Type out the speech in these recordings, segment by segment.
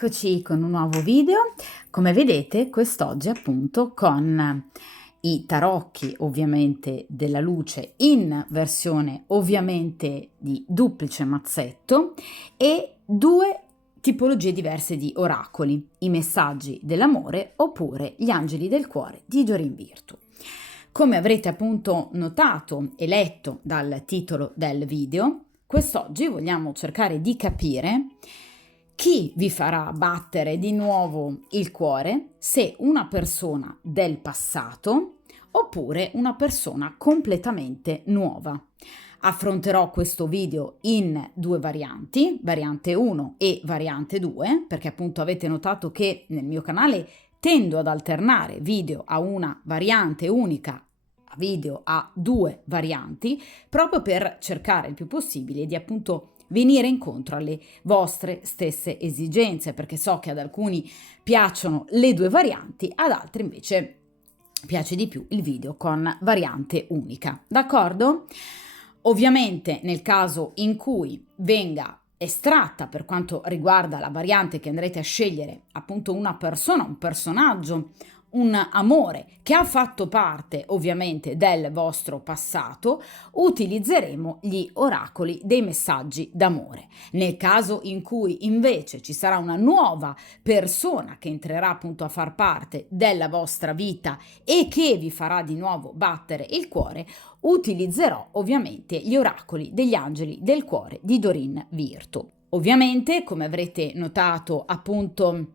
Eccoci con un nuovo video. Come vedete, quest'oggi appunto con i tarocchi ovviamente della luce in versione ovviamente di duplice mazzetto e due tipologie diverse di oracoli, i messaggi dell'amore oppure gli angeli del cuore di Doreen Virtue. Come avrete appunto notato e letto dal titolo del video, quest'oggi vogliamo cercare di capire chi vi farà battere di nuovo il cuore, se una persona del passato oppure una persona completamente nuova. Affronterò questo video in due varianti, variante 1 e variante 2, perché appunto avete notato che nel mio canale tendo ad alternare video a una variante unica, a video a due varianti, proprio per cercare il più possibile di appunto venire incontro alle vostre stesse esigenze, perché so che ad alcuni piacciono le due varianti, ad altri invece piace di più il video con variante unica, d'accordo? Ovviamente nel caso in cui venga estratta per quanto riguarda la variante che andrete a scegliere appunto una persona, un personaggio, un amore che ha fatto parte ovviamente del vostro passato, utilizzeremo gli oracoli dei messaggi d'amore. Nel caso in cui invece ci sarà una nuova persona che entrerà appunto a far parte della vostra vita e che vi farà di nuovo battere il cuore, utilizzerò ovviamente gli oracoli degli angeli del cuore di Doreen Virtue. Ovviamente, come avrete notato, appunto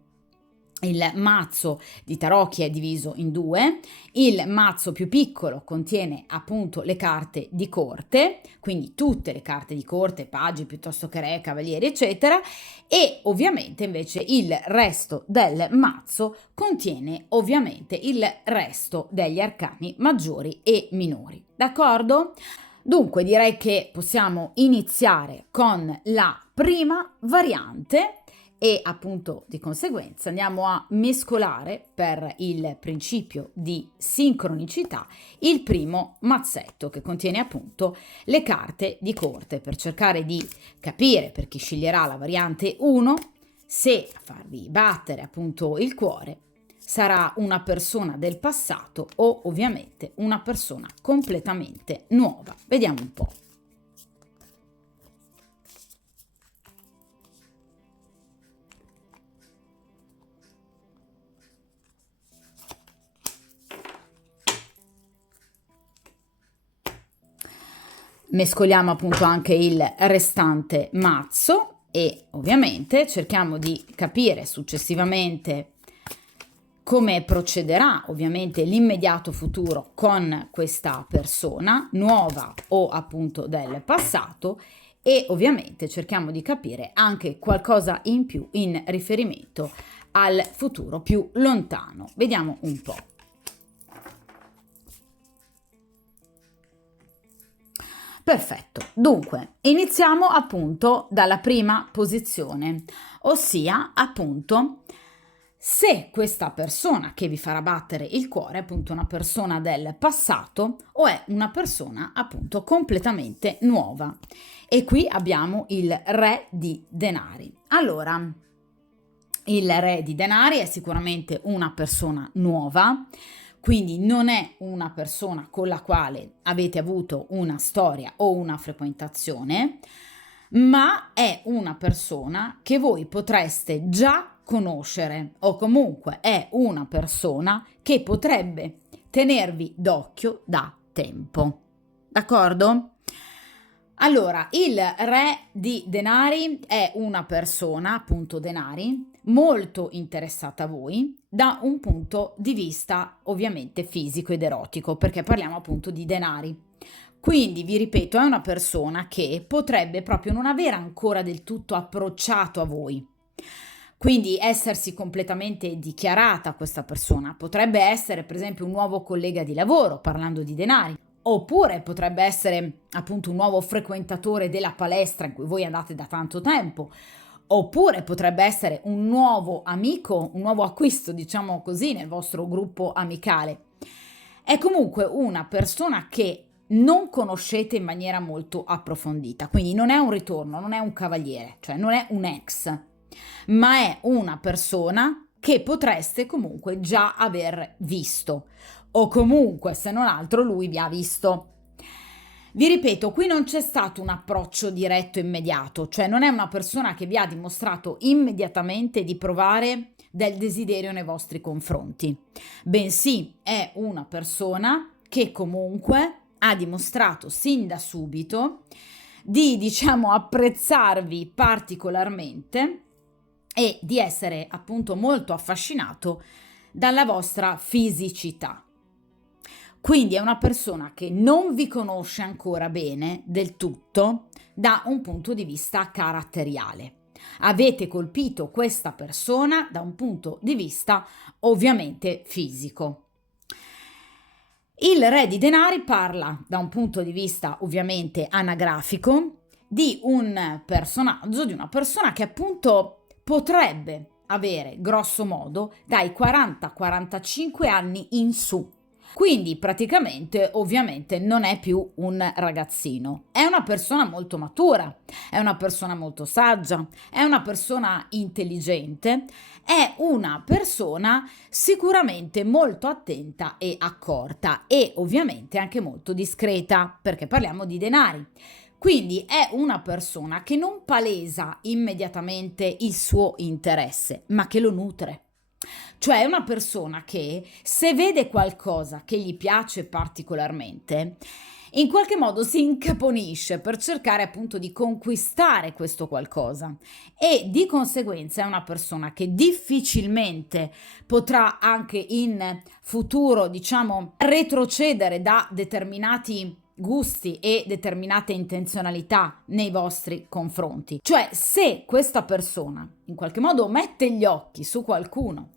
il mazzo di tarocchi è diviso in due, il mazzo più piccolo contiene appunto le carte di corte, quindi tutte le carte di corte, pagi piuttosto che re, cavalieri eccetera, e ovviamente invece il resto del mazzo contiene ovviamente il resto degli arcani maggiori e minori, d'accordo? Dunque direi che possiamo iniziare con la prima variante e appunto di conseguenza andiamo a mescolare per il principio di sincronicità il primo mazzetto che contiene appunto le carte di corte per cercare di capire, per chi sceglierà la variante 1, se a farvi battere appunto il cuore sarà una persona del passato o ovviamente una persona completamente nuova. Vediamo un po'. Mescoliamo appunto anche il restante mazzo e ovviamente cerchiamo di capire successivamente come procederà ovviamente l'immediato futuro con questa persona nuova o appunto del passato e ovviamente cerchiamo di capire anche qualcosa in più in riferimento al futuro più lontano. Vediamo un po'. Perfetto, dunque iniziamo appunto dalla prima posizione, ossia appunto se questa persona che vi farà battere il cuore è appunto una persona del passato o è una persona appunto completamente nuova. E qui abbiamo il re di denari. Allora, il re di denari è sicuramente una persona nuova, quindi non è una persona con la quale avete avuto una storia o una frequentazione, ma è una persona che voi potreste già conoscere o comunque è una persona che potrebbe tenervi d'occhio da tempo. D'accordo? Allora, il re di denari è una persona, appunto denari, molto interessata a voi da un punto di vista ovviamente fisico ed erotico, perché parliamo appunto di denari. Quindi, vi ripeto, è una persona che potrebbe proprio non aver ancora del tutto approcciato a voi. Quindi essersi completamente dichiarata a questa persona. Potrebbe essere, per esempio, un nuovo collega di lavoro, parlando di denari. Oppure potrebbe essere appunto un nuovo frequentatore della palestra in cui voi andate da tanto tempo, oppure potrebbe essere un nuovo amico, un nuovo acquisto, diciamo così, nel vostro gruppo amicale. È comunque una persona che non conoscete in maniera molto approfondita, quindi non è un ritorno, non è un cavaliere, cioè non è un ex. ma è una persona che potreste comunque già aver visto, o comunque, se non altro, lui vi ha visto. Vi ripeto, qui non c'è stato un approccio diretto immediato, cioè non è una persona che vi ha dimostrato immediatamente di provare del desiderio nei vostri confronti, bensì è una persona che comunque ha dimostrato sin da subito di, diciamo, apprezzarvi particolarmente e di essere appunto molto affascinato dalla vostra fisicità. Quindi è una persona che non vi conosce ancora bene del tutto da un punto di vista caratteriale. Avete colpito questa persona da un punto di vista ovviamente fisico. Il re di denari parla da un punto di vista ovviamente anagrafico di un personaggio, di una persona che appunto potrebbe avere grosso modo dai 40-45 anni in su. Quindi praticamente ovviamente non è più un ragazzino, è una persona molto matura, è una persona molto saggia, è una persona intelligente, è una persona sicuramente molto attenta e accorta e ovviamente anche molto discreta, perché parliamo di denari. Quindi è una persona che non palesa immediatamente il suo interesse, ma che lo nutre. Cioè è una persona che se vede qualcosa che gli piace particolarmente, in qualche modo si incaponisce per cercare appunto di conquistare questo qualcosa e di conseguenza è una persona che difficilmente potrà anche in futuro, diciamo, retrocedere da determinati gusti e determinate intenzionalità nei vostri confronti. Cioè, se questa persona in qualche modo mette gli occhi su qualcuno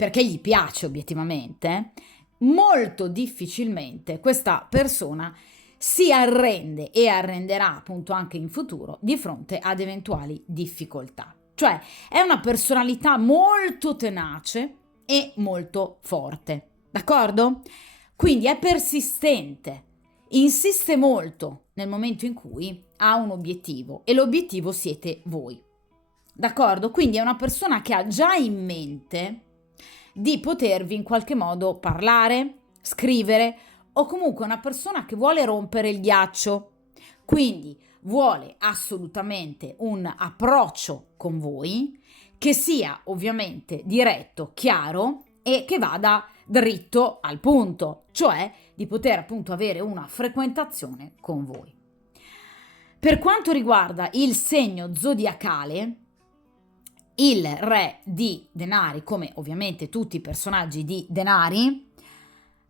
perché gli piace obiettivamente, molto difficilmente questa persona si arrende e arrenderà appunto anche in futuro di fronte ad eventuali difficoltà. Cioè, è una personalità molto tenace e molto forte, d'accordo? Quindi è persistente, insiste molto nel momento in cui ha un obiettivo e l'obiettivo siete voi, d'accordo? Quindi è una persona che ha già in mente di potervi in qualche modo parlare, scrivere o comunque una persona che vuole rompere il ghiaccio, quindi vuole assolutamente un approccio con voi che sia ovviamente diretto, chiaro e che vada dritto al punto, cioè di poter appunto avere una frequentazione con voi. Per quanto riguarda il segno zodiacale, il re di denari, come ovviamente tutti i personaggi di denari,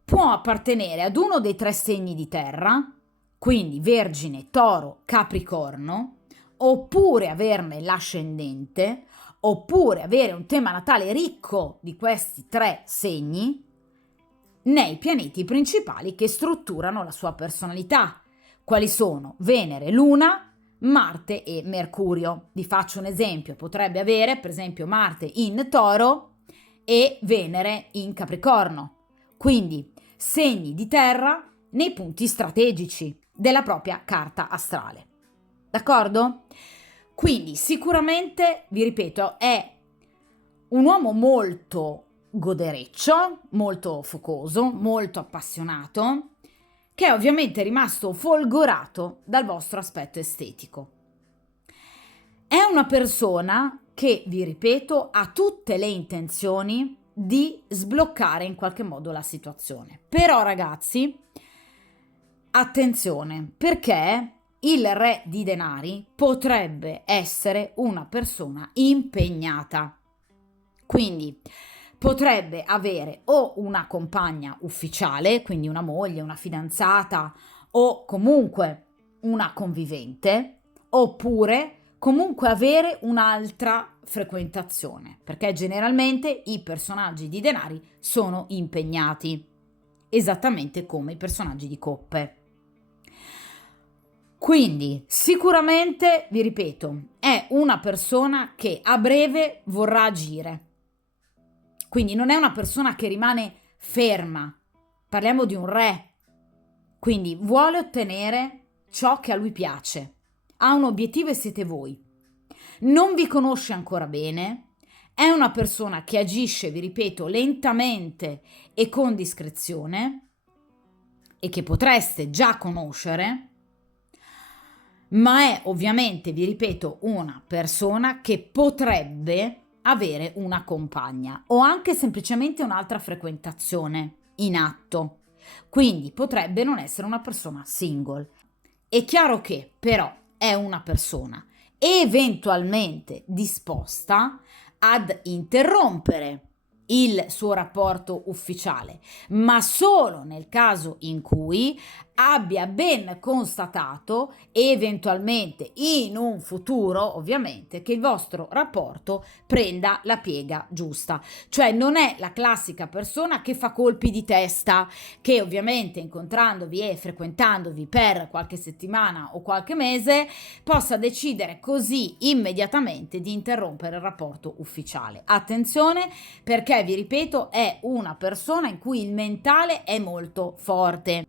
può appartenere ad uno dei tre segni di terra, quindi Vergine, Toro, Capricorno, oppure averne l'ascendente, oppure avere un tema natale ricco di questi tre segni nei pianeti principali che strutturano la sua personalità, quali sono Venere, Luna, Marte e Mercurio. Vi faccio un esempio, potrebbe avere per esempio Marte in Toro e Venere in Capricorno, quindi segni di terra nei punti strategici della propria carta astrale. D'accordo? Quindi sicuramente, vi ripeto, è un uomo molto godereccio, molto focoso, molto appassionato, che è ovviamente rimasto folgorato dal vostro aspetto estetico. È una persona che, vi ripeto, ha tutte le intenzioni di sbloccare in qualche modo la situazione. Però ragazzi, attenzione, perché il re di denari potrebbe essere una persona impegnata. Quindi potrebbe avere o una compagna ufficiale, quindi una moglie, una fidanzata o comunque una convivente, oppure comunque avere un'altra frequentazione, perché generalmente i personaggi di denari sono impegnati, esattamente come i personaggi di coppe. Quindi sicuramente, vi ripeto, è una persona che a breve vorrà agire. Quindi non è una persona che rimane ferma, parliamo di un re, quindi vuole ottenere ciò che a lui piace, ha un obiettivo e siete voi. non vi conosce ancora bene, è una persona che agisce, vi ripeto, lentamente e con discrezione e che potreste già conoscere, ma è ovviamente, vi ripeto, una persona che potrebbe avere una compagna o anche semplicemente un'altra frequentazione in atto. Quindi potrebbe non essere una persona single. È chiaro che però è una persona eventualmente disposta ad interrompere il suo rapporto ufficiale, ma solo nel caso in cui abbia ben constatato, eventualmente in un futuro ovviamente, che il vostro rapporto prenda la piega giusta. Cioè non è la classica persona che fa colpi di testa, che ovviamente incontrandovi e frequentandovi per qualche settimana o qualche mese possa decidere così immediatamente di interrompere il rapporto ufficiale. Attenzione, perché vi ripeto è una persona in cui il mentale è molto forte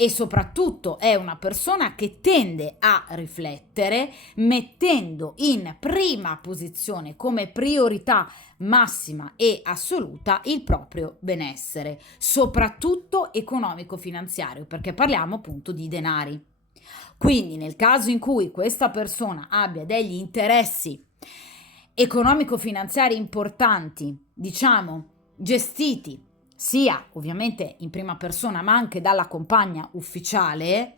e soprattutto è una persona che tende a riflettere mettendo in prima posizione come priorità massima e assoluta il proprio benessere, soprattutto economico-finanziario, perché parliamo appunto di denari. Quindi nel caso in cui questa persona abbia degli interessi economico-finanziari importanti, diciamo, gestiti sia ovviamente in prima persona ma anche dalla compagna ufficiale,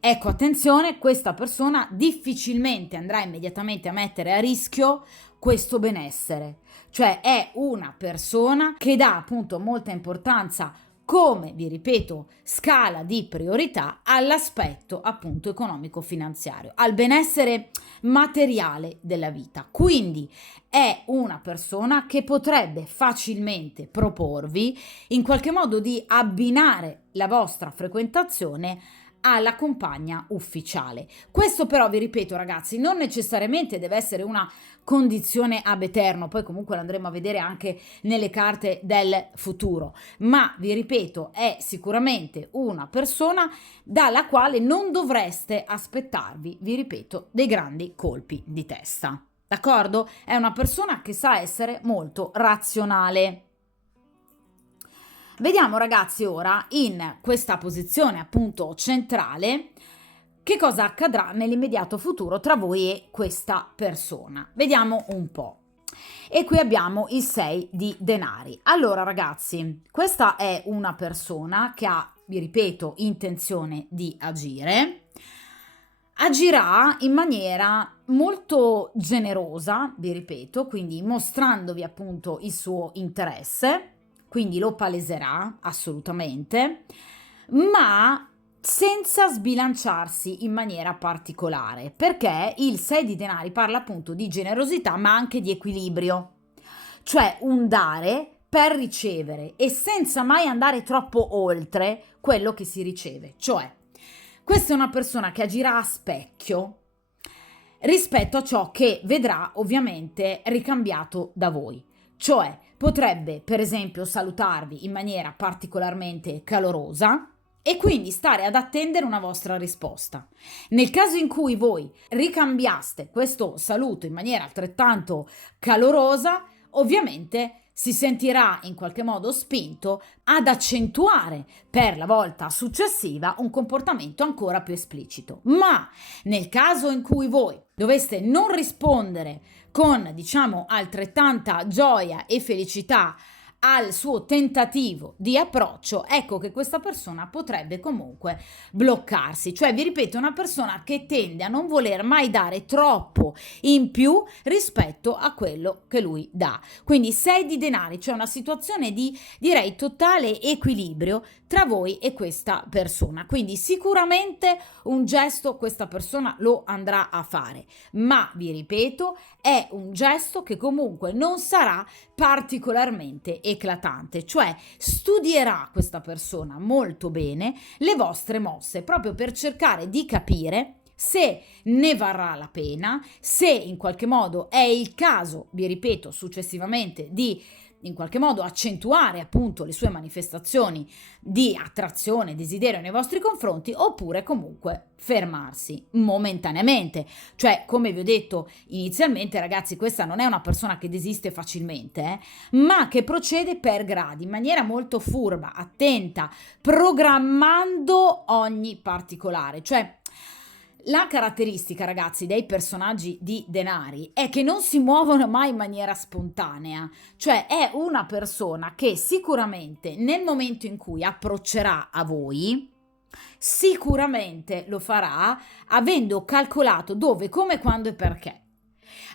ecco attenzione, questa persona difficilmente andrà immediatamente a mettere a rischio questo benessere, cioè è una persona che dà appunto molta importanza, come vi ripeto, scala di priorità all'aspetto appunto economico-finanziario, al benessere materiale della vita. Quindi è una persona che potrebbe facilmente proporvi in qualche modo di abbinare la vostra frequentazione alla compagna ufficiale. Questo però, vi ripeto ragazzi, non necessariamente deve essere una condizione ab eterno, poi comunque l'andremo a vedere anche nelle carte del futuro, ma vi ripeto è sicuramente una persona dalla quale non dovreste aspettarvi, vi ripeto, dei grandi colpi di testa. D'accordo? È una persona che sa essere molto razionale. Vediamo ragazzi ora in questa posizione appunto centrale che cosa accadrà nell'immediato futuro tra voi e questa persona. Vediamo un po'. E qui abbiamo il 6 di denari. Allora ragazzi, questa è una persona che ha, vi ripeto, intenzione di agire. Agirà in maniera molto generosa, vi ripeto, quindi mostrandovi appunto il suo interesse, quindi lo paleserà assolutamente, ma senza sbilanciarsi in maniera particolare, perché il 6 di denari parla appunto di generosità ma anche di equilibrio, cioè un dare per ricevere e senza mai andare troppo oltre quello che si riceve, cioè questa è una persona che agirà a specchio rispetto a ciò che vedrà ovviamente ricambiato da voi, cioè potrebbe per esempio salutarvi in maniera particolarmente calorosa e quindi stare ad attendere una vostra risposta. Nel caso in cui voi ricambiaste questo saluto in maniera altrettanto calorosa, ovviamente si sentirà in qualche modo spinto ad accentuare per la volta successiva un comportamento ancora più esplicito. Ma nel caso in cui voi doveste non rispondere con, diciamo, altrettanta gioia e felicità al suo tentativo di approccio, ecco che questa persona potrebbe comunque bloccarsi. Cioè, vi ripeto, è una persona che tende a non voler mai dare troppo in più rispetto a quello che lui dà. Quindi 6 di denari, cioè una situazione di, direi, totale equilibrio tra voi e questa persona. Quindi sicuramente un gesto questa persona lo andrà a fare, ma vi ripeto, è un gesto che comunque non sarà particolarmente eclatante, cioè studierà questa persona molto bene le vostre mosse proprio per cercare di capire se ne varrà la pena, se in qualche modo è il caso, vi ripeto, successivamente di in qualche modo accentuare appunto le sue manifestazioni di attrazione, desiderio nei vostri confronti, oppure comunque fermarsi momentaneamente. Cioè, come vi ho detto inizialmente, ragazzi, questa non è una persona che desiste facilmente, ma che procede per gradi, in maniera molto furba, attenta, programmando ogni particolare. Cioè, la caratteristica, ragazzi, dei personaggi di Denari è che non si muovono mai in maniera spontanea, cioè è una persona che sicuramente nel momento in cui approccerà a voi, sicuramente lo farà avendo calcolato dove, come, quando e perché.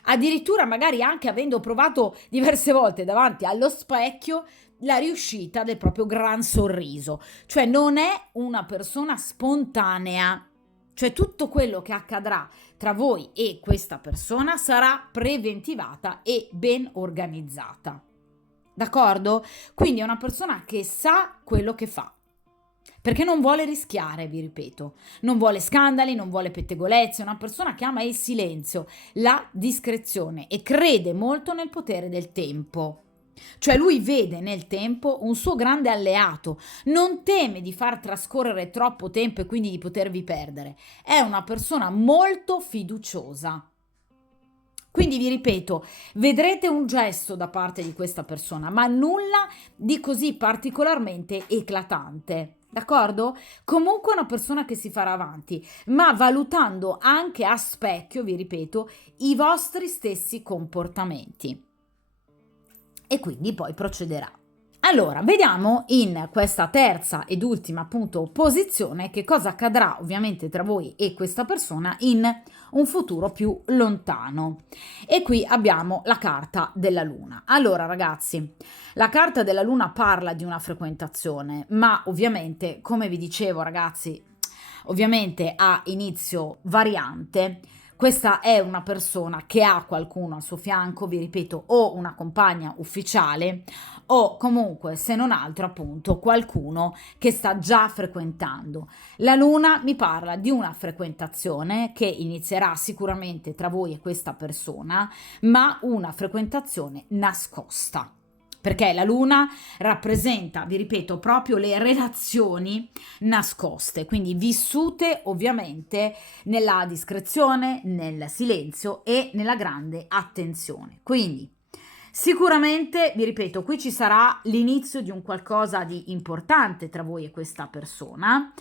Addirittura magari anche avendo provato diverse volte davanti allo specchio la riuscita del proprio gran sorriso, cioè non è una persona spontanea. Cioè tutto quello che accadrà tra voi e questa persona sarà preventivata e ben organizzata. D'accordo? Quindi è una persona che sa quello che fa. Perché non vuole rischiare, vi ripeto, non vuole scandali, non vuole pettegolezzi, è una persona che ama il silenzio, la discrezione e crede molto nel potere del tempo. Cioè lui vede nel tempo un suo grande alleato, non teme di far trascorrere troppo tempo e quindi di potervi perdere. È una persona molto fiduciosa. Quindi vi ripeto, vedrete un gesto da parte di questa persona, ma nulla di così particolarmente eclatante. D'accordo? Comunque è una persona che si farà avanti, ma valutando anche a specchio, vi ripeto, i vostri stessi comportamenti. E quindi poi procederà. Allora, vediamo in questa terza ed ultima appunto posizione che cosa accadrà ovviamente tra voi e questa persona in un futuro più lontano. E qui abbiamo la carta della luna. Allora ragazzi, la carta della luna parla di una frequentazione, ma ovviamente, come vi dicevo ragazzi, ovviamente ha inizio variante. Questa è una persona che ha qualcuno al suo fianco, vi ripeto, o una compagna ufficiale o comunque, se non altro, appunto, qualcuno che sta già frequentando. La luna mi parla di una frequentazione che inizierà sicuramente tra voi e questa persona, ma una frequentazione nascosta. Perché la luna rappresenta, vi ripeto, proprio le relazioni nascoste, quindi vissute ovviamente nella discrezione, nel silenzio e nella grande attenzione. Quindi sicuramente, vi ripeto, qui ci sarà l'inizio di un qualcosa di importante tra voi e questa persona,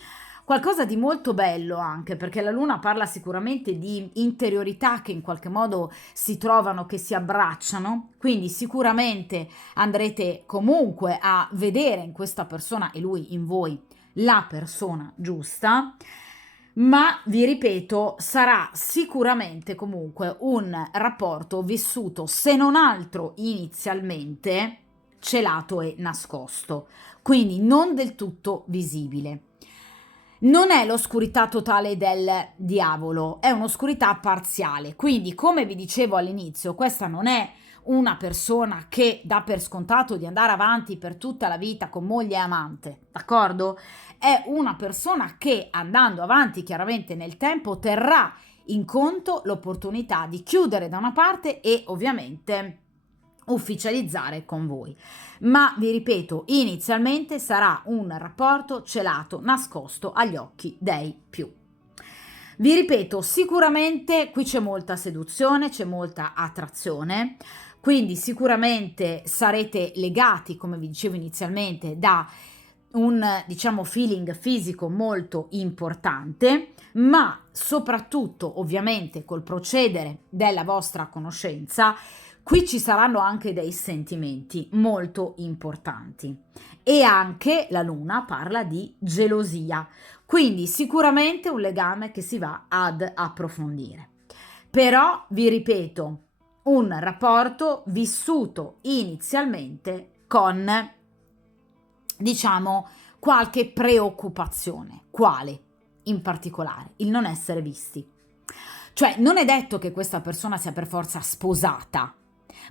qualcosa di molto bello anche, perché la luna parla sicuramente di interiorità che in qualche modo si trovano, che si abbracciano, quindi sicuramente andrete comunque a vedere in questa persona e lui in voi la persona giusta, ma vi ripeto, sarà sicuramente comunque un rapporto vissuto, se non altro inizialmente, celato e nascosto, quindi non del tutto visibile. Non è l'oscurità totale del diavolo, è un'oscurità parziale. Quindi, come vi dicevo all'inizio, questa non è una persona che dà per scontato di andare avanti per tutta la vita con moglie e amante, d'accordo? È una persona che andando avanti chiaramente nel tempo terrà in conto l'opportunità di chiudere da una parte e ovviamente ufficializzare con voi. Ma vi ripeto, inizialmente sarà un rapporto celato, nascosto agli occhi dei più. Vi ripeto, sicuramente qui c'è molta seduzione, c'è molta attrazione, quindi sicuramente sarete legati, come vi dicevo inizialmente, da un, diciamo, feeling fisico molto importante, ma soprattutto ovviamente col procedere della vostra conoscenza qui ci saranno anche dei sentimenti molto importanti e anche la luna parla di gelosia, quindi sicuramente un legame che si va ad approfondire. Però vi ripeto, un rapporto vissuto inizialmente con, diciamo, qualche preoccupazione. Quale? In particolare, il non essere visti. Cioè, non è detto che questa persona sia per forza sposata.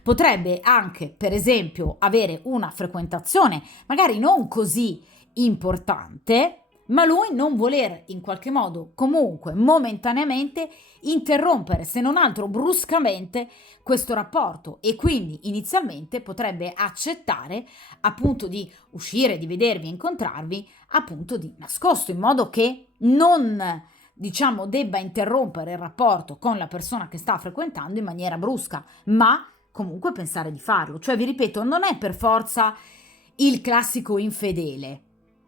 Potrebbe anche, per esempio, avere una frequentazione magari non così importante, ma lui non voler in qualche modo, comunque momentaneamente, interrompere, se non altro bruscamente, questo rapporto, e quindi inizialmente potrebbe accettare appunto di uscire, di vedervi, incontrarvi appunto di nascosto, in modo che non, diciamo, debba interrompere il rapporto con la persona che sta frequentando in maniera brusca, ma comunque pensare di farlo. Cioè, vi ripeto, non è per forza il classico infedele,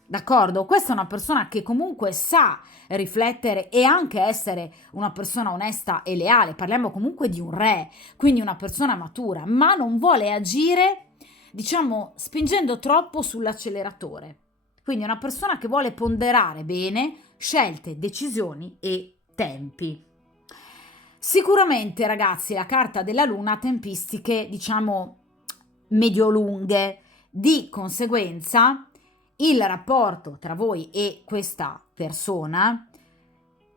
d'accordo? Questa è una persona che comunque sa riflettere e anche essere una persona onesta e leale. Parliamo comunque di un re, quindi una persona matura, ma non vuole agire, diciamo, spingendo troppo sull'acceleratore. Quindi è una persona che vuole ponderare bene scelte, decisioni e tempi. Sicuramente, ragazzi, la carta della luna ha tempistiche, diciamo, medio-lunghe. Di conseguenza, il rapporto tra voi e questa persona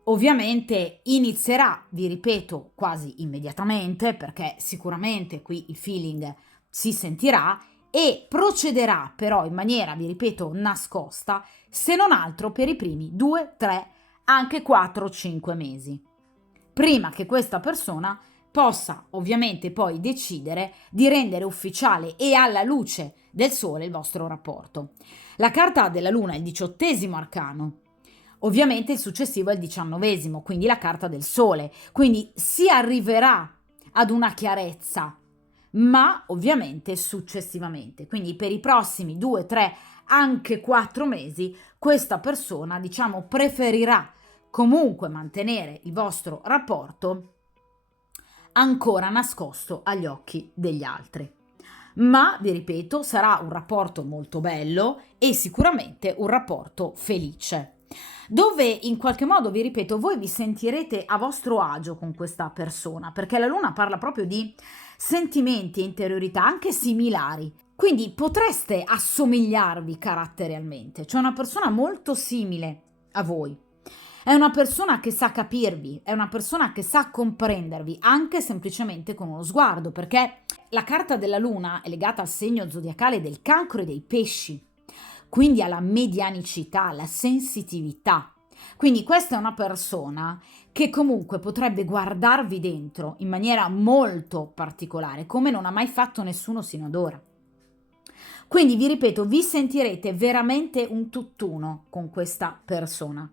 ovviamente inizierà, vi ripeto, quasi immediatamente, perché sicuramente qui il feeling si sentirà, e procederà però in maniera, vi ripeto, nascosta, se non altro per i primi 2, 3, anche 4, 5 mesi, prima che questa persona possa ovviamente poi decidere di rendere ufficiale e alla luce del sole il vostro rapporto. La carta della luna è il 18° arcano, ovviamente il successivo è il 19°, quindi la carta del sole, quindi si arriverà ad una chiarezza, ma ovviamente successivamente, quindi per i prossimi 2, 3, anche 4 mesi questa persona, diciamo, preferirà comunque mantenere il vostro rapporto ancora nascosto agli occhi degli altri. Ma, vi ripeto, sarà un rapporto molto bello e sicuramente un rapporto felice, dove in qualche modo, vi ripeto, voi vi sentirete a vostro agio con questa persona, perché la luna parla proprio di sentimenti e interiorità anche similari. Quindi potreste assomigliarvi caratterialmente, cioè una persona molto simile a voi. È una persona che sa capirvi, è una persona che sa comprendervi, anche semplicemente con uno sguardo, perché la carta della luna è legata al segno zodiacale del cancro e dei pesci, quindi alla medianicità, alla sensitività. Quindi questa è una persona che comunque potrebbe guardarvi dentro in maniera molto particolare, come non ha mai fatto nessuno sino ad ora. Quindi vi ripeto, vi sentirete veramente un tutt'uno con questa persona.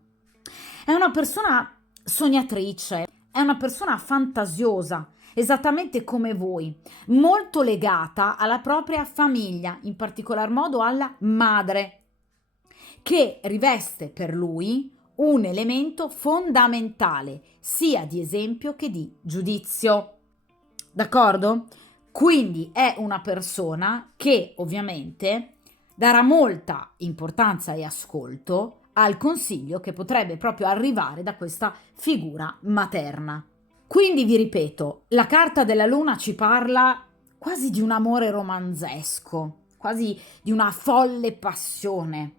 È una persona sognatrice, è una persona fantasiosa, esattamente come voi, molto legata alla propria famiglia, in particolar modo alla madre, che riveste per lui un elemento fondamentale, sia di esempio che di giudizio. D'accordo? Quindi è una persona che ovviamente darà molta importanza e ascolto al consiglio che potrebbe proprio arrivare da questa figura materna. Quindi vi ripeto, la carta della luna ci parla quasi di un amore romanzesco, quasi di una folle passione,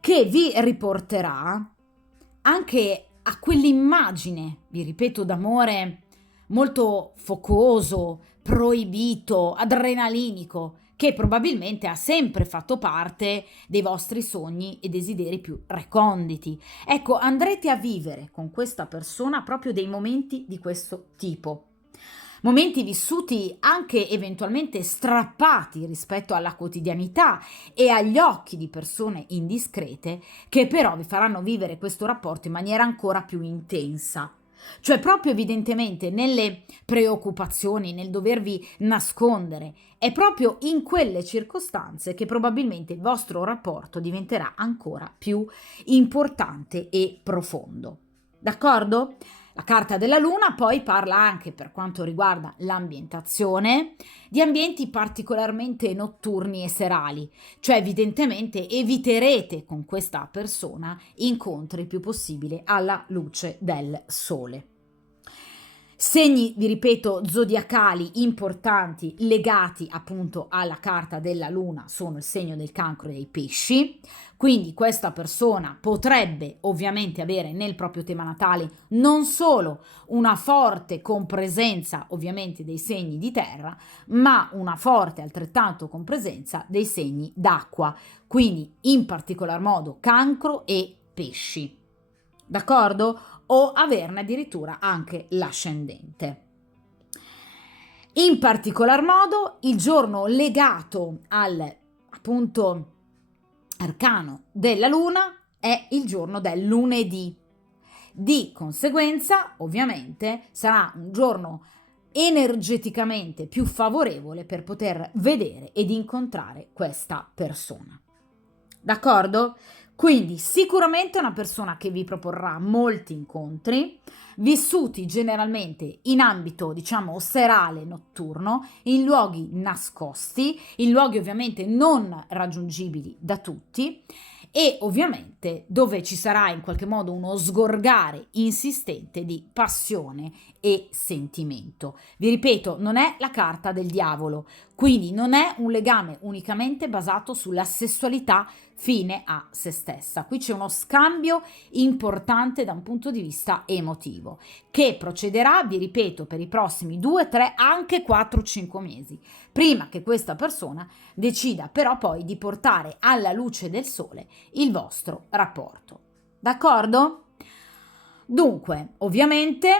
che vi riporterà anche a quell'immagine, vi ripeto, d'amore molto focoso, proibito, adrenalinico, che probabilmente ha sempre fatto parte dei vostri sogni e desideri più reconditi. Ecco, andrete a vivere con questa persona proprio dei momenti di questo tipo. Momenti vissuti anche eventualmente strappati rispetto alla quotidianità e agli occhi di persone indiscrete, che però vi faranno vivere questo rapporto in maniera ancora più intensa. Cioè proprio evidentemente nelle preoccupazioni, nel dovervi nascondere, è proprio in quelle circostanze che probabilmente il vostro rapporto diventerà ancora più importante e profondo. D'accordo? La carta della luna poi parla anche, per quanto riguarda l'ambientazione, di ambienti particolarmente notturni e serali, cioè evidentemente eviterete con questa persona incontri il più possibile alla luce del sole. Segni, vi ripeto, zodiacali importanti legati appunto alla carta della luna sono il segno del Cancro e dei Pesci, quindi questa persona potrebbe ovviamente avere nel proprio tema natale non solo una forte compresenza ovviamente dei segni di terra, ma una forte altrettanto compresenza dei segni d'acqua, quindi in particolar modo Cancro e Pesci. D'accordo? O averne addirittura anche l'ascendente. In particolar modo il giorno legato al appunto arcano della luna è il giorno del lunedì. Di conseguenza, ovviamente, sarà un giorno energeticamente più favorevole per poter vedere ed incontrare questa persona. D'accordo? Quindi sicuramente è una persona che vi proporrà molti incontri, vissuti generalmente in ambito, diciamo, serale, notturno, in luoghi nascosti, in luoghi ovviamente non raggiungibili da tutti e ovviamente dove ci sarà in qualche modo uno sgorgare insistente di passione e sentimento. Vi ripeto, non è la carta del diavolo, quindi non è un legame unicamente basato sulla sessualità fine a se stessa. Qui c'è uno scambio importante da un punto di vista emotivo che procederà, vi ripeto, per i prossimi 2, 3, anche 4, 5 mesi, prima che questa persona decida però poi di portare alla luce del sole il vostro rapporto. D'accordo? Dunque, ovviamente,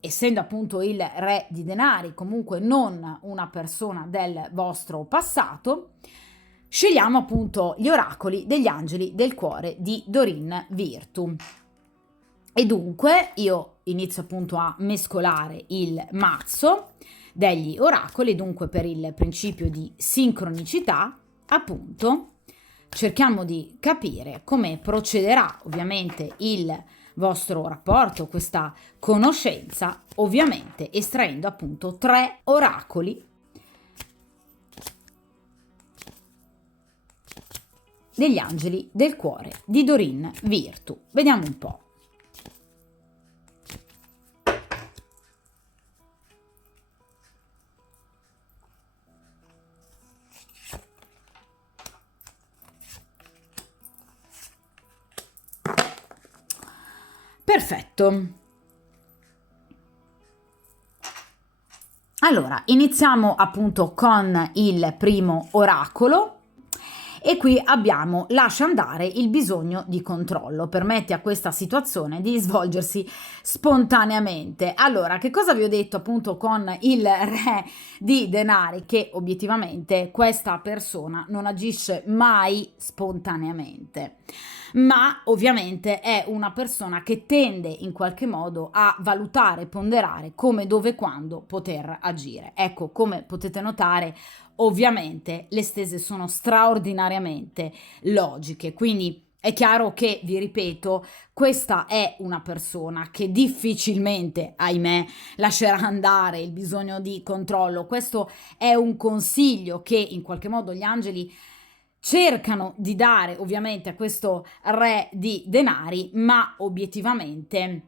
essendo appunto il re di denari comunque non una persona del vostro passato, scegliamo appunto gli oracoli degli angeli del cuore di Doreen Virtue. E dunque io inizio appunto a mescolare il mazzo degli oracoli, dunque per il principio di sincronicità, appunto, cerchiamo di capire come procederà ovviamente il vostro rapporto, questa conoscenza, ovviamente estraendo appunto 3 oracoli degli angeli del cuore di Doreen Virtue. Vediamo un po'. Perfetto. Allora, iniziamo appunto con il primo oracolo. E qui abbiamo lascia andare il bisogno di controllo, permette a questa situazione di svolgersi spontaneamente. Allora, che cosa vi ho detto appunto con il re di denari? Che obiettivamente questa persona non agisce mai spontaneamente, ma ovviamente è una persona che tende in qualche modo a valutare, ponderare come, dove, quando poter agire. Ecco, come potete notare, ovviamente le stese sono straordinariamente logiche, quindi è chiaro che, vi ripeto, questa è una persona che difficilmente, ahimè, lascerà andare il bisogno di controllo. Questo è un consiglio che in qualche modo gli angeli cercano di dare ovviamente a questo re di denari, ma obiettivamente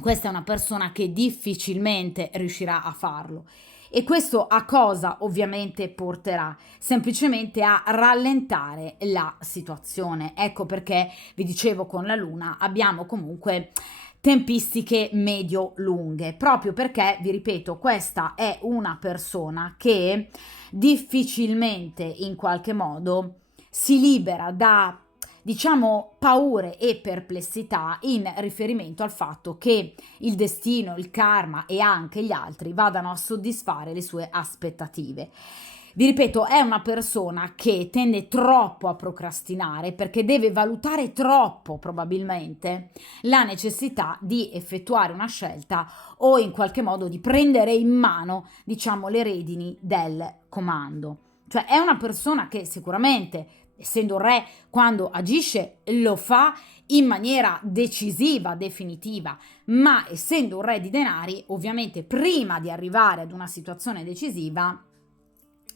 questa è una persona che difficilmente riuscirà a farlo. E questo a cosa ovviamente porterà? Semplicemente a rallentare la situazione. Ecco perché vi dicevo con la luna abbiamo comunque tempistiche medio-lunghe, proprio perché, vi ripeto, questa è una persona che difficilmente in qualche modo si libera da, diciamo, paure e perplessità in riferimento al fatto che il destino, il karma e anche gli altri vadano a soddisfare le sue aspettative. Vi ripeto, è una persona che tende troppo a procrastinare perché deve valutare troppo probabilmente la necessità di effettuare una scelta o in qualche modo di prendere in mano, diciamo, le redini del comando. Cioè è una persona che sicuramente, essendo re, quando agisce lo fa in maniera decisiva, definitiva, ma essendo un re di denari, ovviamente prima di arrivare ad una situazione decisiva,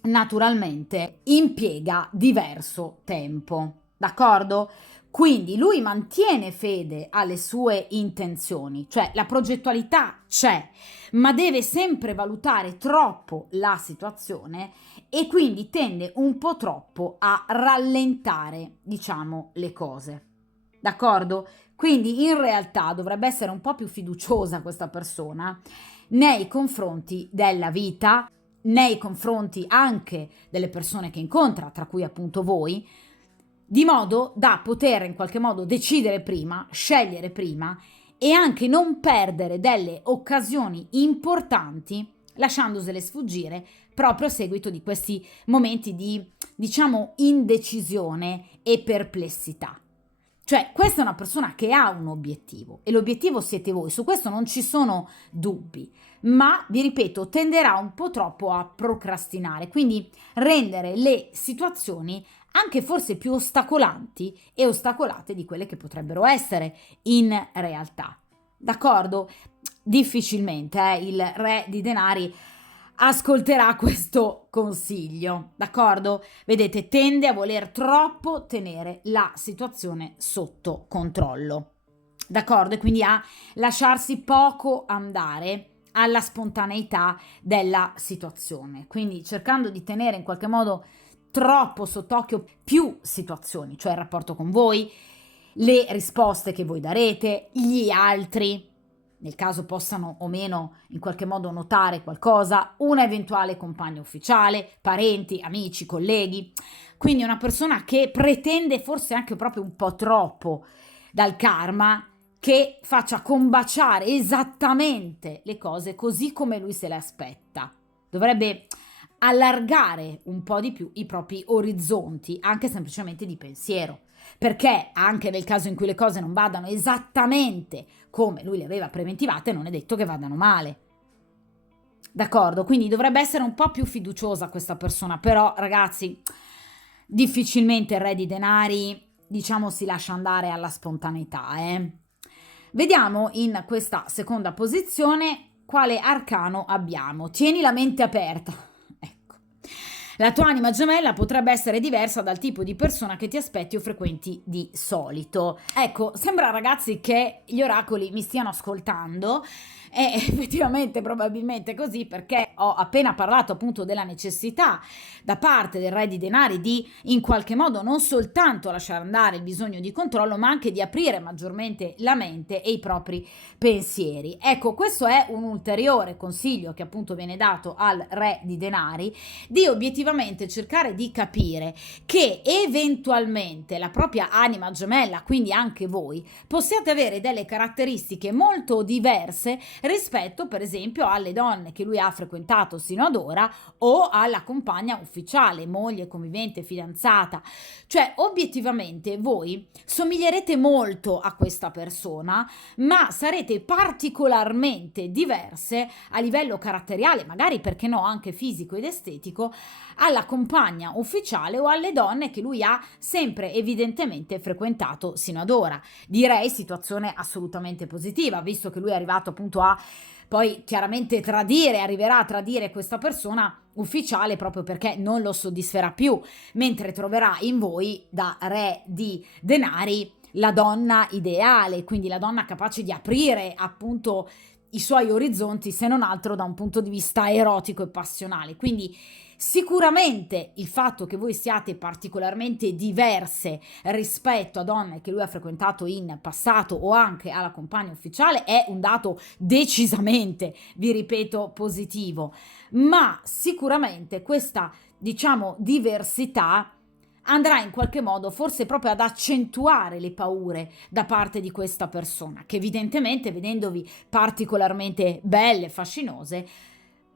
naturalmente impiega diverso tempo, d'accordo? Quindi lui mantiene fede alle sue intenzioni, cioè la progettualità c'è, ma deve sempre valutare troppo la situazione e quindi tende un po' troppo a rallentare, diciamo, le cose. D'accordo? Quindi in realtà dovrebbe essere un po' più fiduciosa questa persona nei confronti della vita, nei confronti anche delle persone che incontra, tra cui appunto voi, di modo da poter in qualche modo decidere prima, scegliere prima e anche non perdere delle occasioni importanti lasciandosele sfuggire proprio a seguito di questi momenti di, diciamo, indecisione e perplessità. Cioè, questa è una persona che ha un obiettivo e l'obiettivo siete voi, su questo non ci sono dubbi, ma vi ripeto, tenderà un po' troppo a procrastinare, quindi rendere le situazioni anche forse più ostacolanti e ostacolate di quelle che potrebbero essere in realtà. D'accordo? Difficilmente il re di denari ascolterà questo consiglio, d'accordo? Vedete, tende a voler troppo tenere la situazione sotto controllo, d'accordo? E quindi a lasciarsi poco andare alla spontaneità della situazione, quindi cercando di tenere in qualche modo troppo sott'occhio più situazioni, cioè il rapporto con voi, le risposte che voi darete, gli altri, nel caso possano o meno in qualche modo notare qualcosa, un eventuale compagno ufficiale, parenti, amici, colleghi. Quindi una persona che pretende forse anche proprio un po' troppo dal karma, che faccia combaciare esattamente le cose così come lui se le aspetta. Dovrebbe allargare un po' di più i propri orizzonti, anche semplicemente di pensiero, perché anche nel caso in cui le cose non vadano esattamente come lui le aveva preventivate, non è detto che vadano male. D'accordo? Quindi dovrebbe essere un po' più fiduciosa questa persona, però ragazzi, difficilmente il re di denari, diciamo, si lascia andare alla spontaneità, Vediamo in questa seconda posizione quale arcano abbiamo. Tieni la mente aperta. Ecco. La tua anima gemella potrebbe essere diversa dal tipo di persona che ti aspetti o frequenti di solito. Ecco, sembra ragazzi che gli oracoli mi stiano ascoltando e effettivamente probabilmente così, perché ho appena parlato appunto della necessità da parte del re di denari di in qualche modo non soltanto lasciare andare il bisogno di controllo, ma anche di aprire maggiormente la mente e i propri pensieri. Ecco, questo è un ulteriore consiglio che appunto viene dato al re di denari, di obiettivamente cercare di capire che eventualmente la propria anima gemella, quindi anche voi, possiate avere delle caratteristiche molto diverse rispetto per esempio alle donne che lui ha frequentato sino ad ora o alla compagna ufficiale, moglie, convivente, fidanzata. Cioè obiettivamente voi somiglierete molto a questa persona, ma sarete particolarmente diverse a livello caratteriale, magari perché no anche fisico ed estetico, alla compagna ufficiale o alle donne che lui ha sempre evidentemente frequentato sino ad ora. Direi situazione assolutamente positiva, visto che lui è arrivato appunto a poi chiaramente arriverà a tradire questa persona ufficiale proprio perché non lo soddisferà più, mentre troverà in voi da re di denari la donna ideale, quindi la donna capace di aprire appunto i suoi orizzonti, se non altro da un punto di vista erotico e passionale. Quindi sicuramente il fatto che voi siate particolarmente diverse rispetto a donne che lui ha frequentato in passato o anche alla compagna ufficiale è un dato decisamente, vi ripeto, positivo, ma sicuramente questa, diciamo, diversità andrà in qualche modo forse proprio ad accentuare le paure da parte di questa persona, che evidentemente, vedendovi particolarmente belle, fascinose,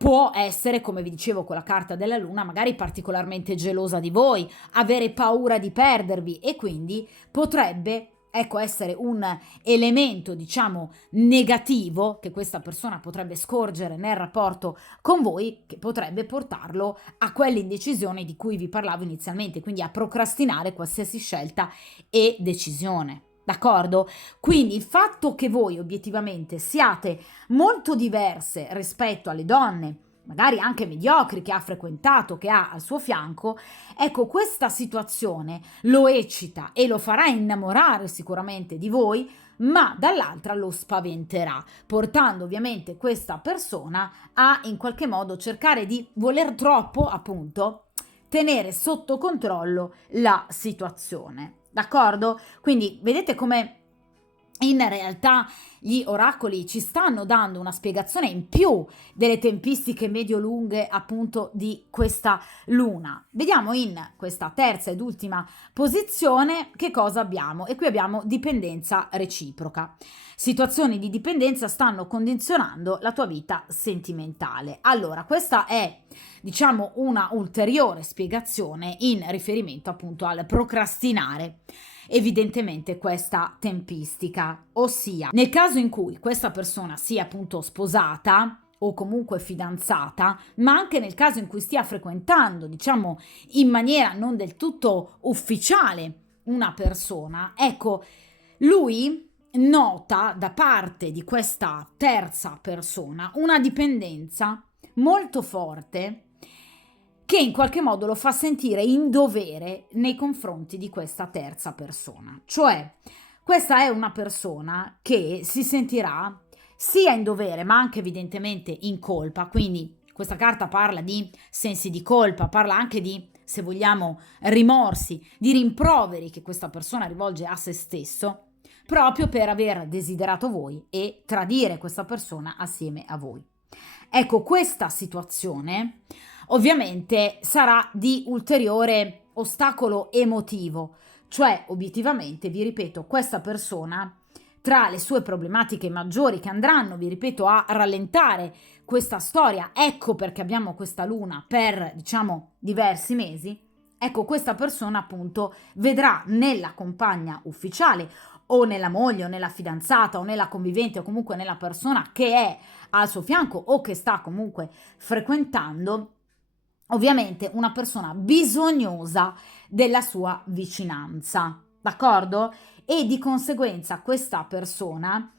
può essere, come vi dicevo con la carta della luna, magari particolarmente gelosa di voi, avere paura di perdervi e quindi potrebbe, ecco, essere un elemento, diciamo, negativo che questa persona potrebbe scorgere nel rapporto con voi, che potrebbe portarlo a quell'indecisione di cui vi parlavo inizialmente, quindi a procrastinare qualsiasi scelta e decisione. D'accordo? Quindi il fatto che voi obiettivamente siate molto diverse rispetto alle donne magari anche mediocri, che ha frequentato, che ha al suo fianco, ecco, questa situazione lo eccita e lo farà innamorare sicuramente di voi, ma dall'altra lo spaventerà, portando ovviamente questa persona a in qualche modo cercare di voler troppo, appunto, tenere sotto controllo la situazione. D'accordo? Quindi vedete come in realtà gli oracoli ci stanno dando una spiegazione in più delle tempistiche medio-lunghe appunto di questa luna. Vediamo in questa terza ed ultima posizione che cosa abbiamo, e qui abbiamo dipendenza reciproca. Situazioni di dipendenza stanno condizionando la tua vita sentimentale. Allora, questa è, diciamo, una ulteriore spiegazione in riferimento appunto al procrastinare evidentemente questa tempistica, ossia nel caso in cui questa persona sia appunto sposata o comunque fidanzata, ma anche nel caso in cui stia frequentando, diciamo in maniera non del tutto ufficiale, una persona, ecco, lui nota da parte di questa terza persona una dipendenza molto forte che in qualche modo lo fa sentire in dovere nei confronti di questa terza persona. Cioè, questa è una persona che si sentirà sia in dovere, ma anche evidentemente in colpa. Quindi questa carta parla di sensi di colpa, parla anche di, se vogliamo, rimorsi, di rimproveri che questa persona rivolge a se stesso, proprio per aver desiderato voi e tradire questa persona assieme a voi. Ecco, questa situazione ovviamente sarà di ulteriore ostacolo emotivo, cioè obiettivamente, vi ripeto, questa persona, tra le sue problematiche maggiori che andranno, vi ripeto, a rallentare questa storia, ecco perché abbiamo questa luna per, diciamo, diversi mesi, ecco, questa persona appunto vedrà nella compagna ufficiale o nella moglie o nella fidanzata o nella convivente o comunque nella persona che è al suo fianco o che sta comunque frequentando, ovviamente una persona bisognosa della sua vicinanza, d'accordo? E di conseguenza questa persona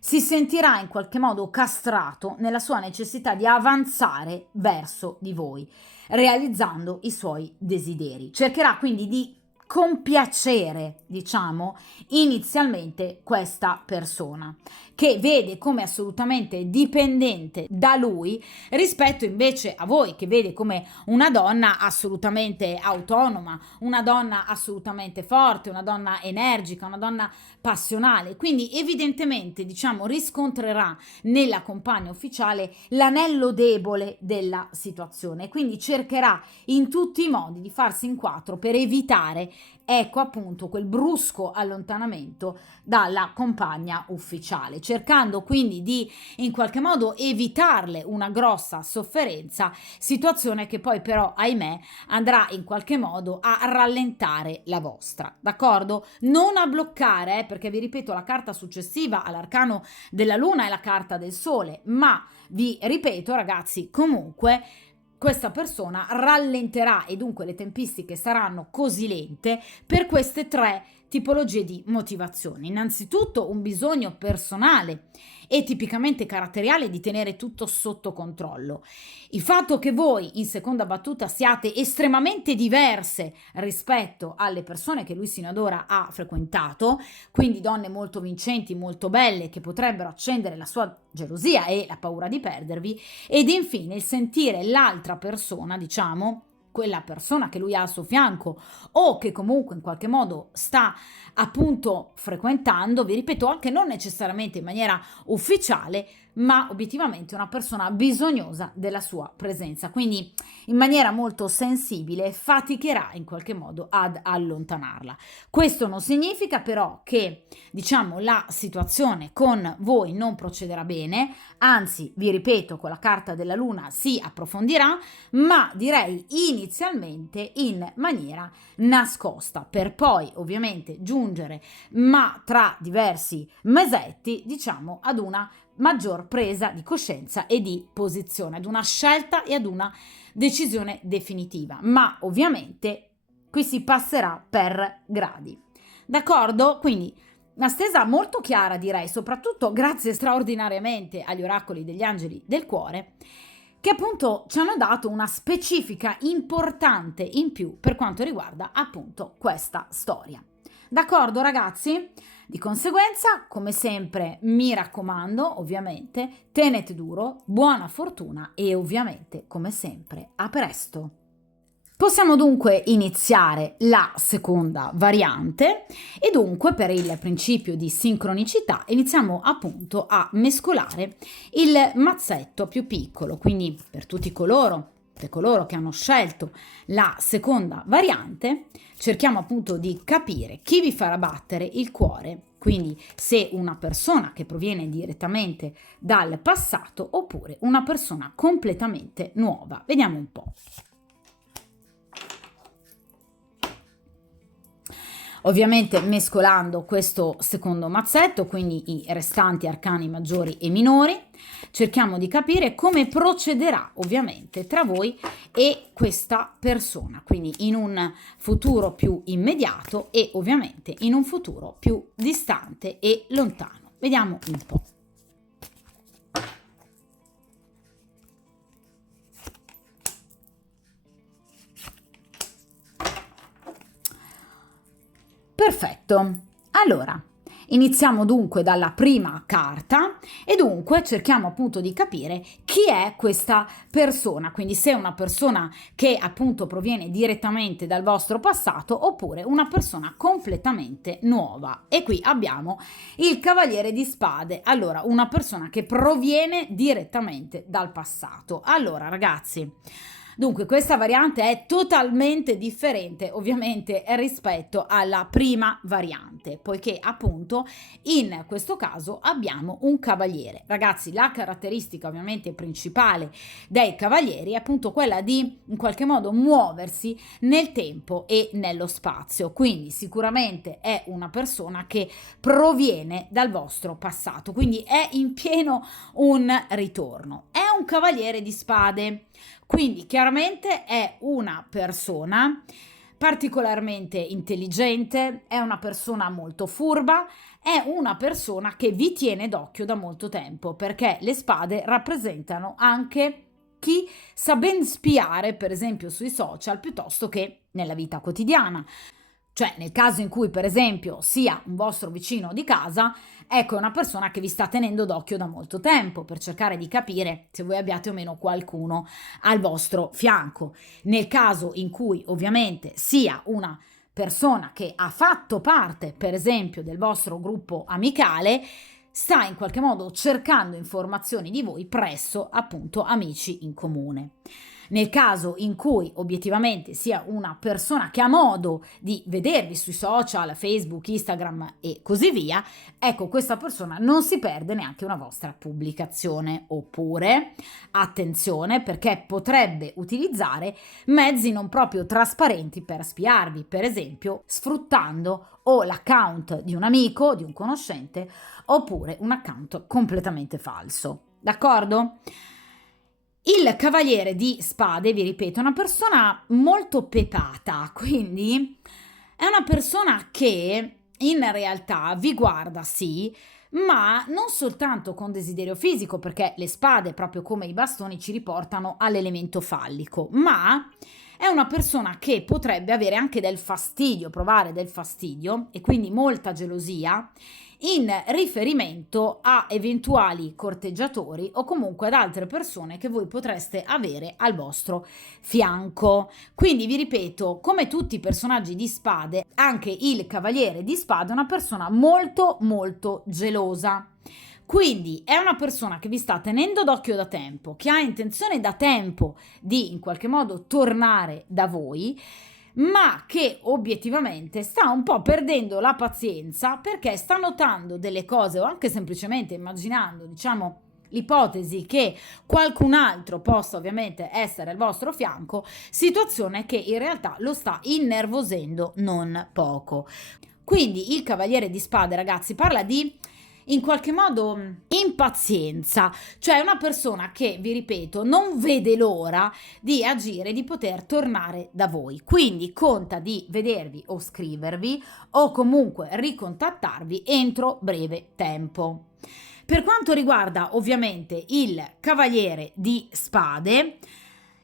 si sentirà in qualche modo castrato nella sua necessità di avanzare verso di voi, realizzando i suoi desideri. Cercherà quindi di compiacere, diciamo, inizialmente questa persona, che vede come assolutamente dipendente da lui rispetto invece a voi, che vede come una donna assolutamente autonoma, una donna assolutamente forte, una donna energica, una donna passionale. Quindi evidentemente, diciamo, riscontrerà nella compagna ufficiale l'anello debole della situazione, quindi cercherà in tutti i modi di farsi in quattro per evitare, ecco appunto, quel brusco allontanamento dalla compagna ufficiale, cercando quindi di in qualche modo evitarle una grossa sofferenza, situazione che poi però, ahimè, andrà in qualche modo a rallentare la vostra, d'accordo? Non a bloccare, perché vi ripeto, la carta successiva all'arcano della luna è la carta del sole, ma vi ripeto ragazzi, comunque questa persona rallenterà e dunque le tempistiche saranno così lente per queste tre tipologie di motivazioni. Innanzitutto un bisogno personale e tipicamente caratteriale di tenere tutto sotto controllo. Il fatto che voi in seconda battuta siate estremamente diverse rispetto alle persone che lui sino ad ora ha frequentato, quindi donne molto vincenti, molto belle, che potrebbero accendere la sua gelosia e la paura di perdervi, ed infine il sentire l'altra persona, diciamo, quella persona che lui ha al suo fianco o che comunque in qualche modo sta appunto frequentando, vi ripeto, anche non necessariamente in maniera ufficiale, ma obiettivamente una persona bisognosa della sua presenza, quindi in maniera molto sensibile faticherà in qualche modo ad allontanarla. Questo non significa però che, diciamo, la situazione con voi non procederà bene, anzi, vi ripeto, con la carta della luna si approfondirà, ma direi inizialmente in maniera nascosta, per poi ovviamente giungere, ma tra diversi mesetti, diciamo, ad una maggior presa di coscienza e di posizione, ad una scelta e ad una decisione definitiva, ma ovviamente qui si passerà per gradi, d'accordo? Quindi una stesa molto chiara, direi, soprattutto grazie straordinariamente agli oracoli degli angeli del cuore, che appunto ci hanno dato una specifica importante in più per quanto riguarda appunto questa storia. D'accordo ragazzi? Di conseguenza, come sempre, mi raccomando, ovviamente, tenete duro, buona fortuna e ovviamente, come sempre, a presto! Possiamo dunque iniziare la seconda variante e dunque per il principio di sincronicità iniziamo appunto a mescolare il mazzetto più piccolo, quindi per tutti coloro che hanno scelto la seconda variante cerchiamo appunto di capire chi vi farà battere il cuore, quindi se una persona che proviene direttamente dal passato oppure una persona completamente nuova. Vediamo un po'. Ovviamente mescolando questo secondo mazzetto, quindi i restanti arcani maggiori e minori, cerchiamo di capire come procederà ovviamente tra voi e questa persona, quindi in un futuro più immediato e ovviamente in un futuro più distante e lontano. Vediamo un po'. Perfetto, allora iniziamo dunque dalla prima carta e dunque cerchiamo appunto di capire chi è questa persona, quindi se è una persona che appunto proviene direttamente dal vostro passato oppure una persona completamente nuova. E qui abbiamo il Cavaliere di Spade, allora una persona che proviene direttamente dal passato. Allora ragazzi, dunque questa variante è totalmente differente ovviamente rispetto alla prima variante, poiché appunto in questo caso abbiamo un cavaliere. Ragazzi, la caratteristica ovviamente principale dei cavalieri è appunto quella di in qualche modo muoversi nel tempo e nello spazio, quindi sicuramente è una persona che proviene dal vostro passato, quindi è in pieno un ritorno. È un Cavaliere di Spade. Quindi chiaramente è una persona particolarmente intelligente, è una persona molto furba, è una persona che vi tiene d'occhio da molto tempo, perché le spade rappresentano anche chi sa ben spiare, per esempio sui social, piuttosto che nella vita quotidiana. Cioè, nel caso in cui, per esempio, sia un vostro vicino di casa, ecco, è una persona che vi sta tenendo d'occhio da molto tempo per cercare di capire se voi abbiate o meno qualcuno al vostro fianco. Nel caso in cui, ovviamente, sia una persona che ha fatto parte, per esempio, del vostro gruppo amicale, sta in qualche modo cercando informazioni di voi presso, appunto, amici in comune. Nel caso in cui obiettivamente sia una persona che ha modo di vedervi sui social, Facebook, Instagram e così via, ecco, questa persona non si perde neanche una vostra pubblicazione. Oppure, attenzione, perché potrebbe utilizzare mezzi non proprio trasparenti per spiarvi, per esempio sfruttando o l'account di un amico, di un conoscente, oppure un account completamente falso. D'accordo? Il Cavaliere di Spade, vi ripeto, è una persona molto pepata, quindi è una persona che in realtà vi guarda, sì, ma non soltanto con desiderio fisico, perché le spade, proprio come i bastoni, ci riportano all'elemento fallico, ma è una persona che potrebbe avere anche del fastidio, provare del fastidio e quindi molta gelosia in riferimento a eventuali corteggiatori o comunque ad altre persone che voi potreste avere al vostro fianco. Quindi vi ripeto, come tutti i personaggi di spade, anche il Cavaliere di Spade è una persona molto molto gelosa. Quindi è una persona che vi sta tenendo d'occhio da tempo, che ha intenzione da tempo di in qualche modo tornare da voi, ma che obiettivamente sta un po' perdendo la pazienza perché sta notando delle cose o anche semplicemente immaginando, diciamo, l'ipotesi che qualcun altro possa ovviamente essere al vostro fianco, situazione che in realtà lo sta innervosendo non poco. Quindi il Cavaliere di Spade, ragazzi, parla di in qualche modo impazienza, cioè una persona che, vi ripeto, non vede l'ora di agire, di poter tornare da voi, quindi conta di vedervi o scrivervi o comunque ricontattarvi entro breve tempo. Per quanto riguarda ovviamente il Cavaliere di Spade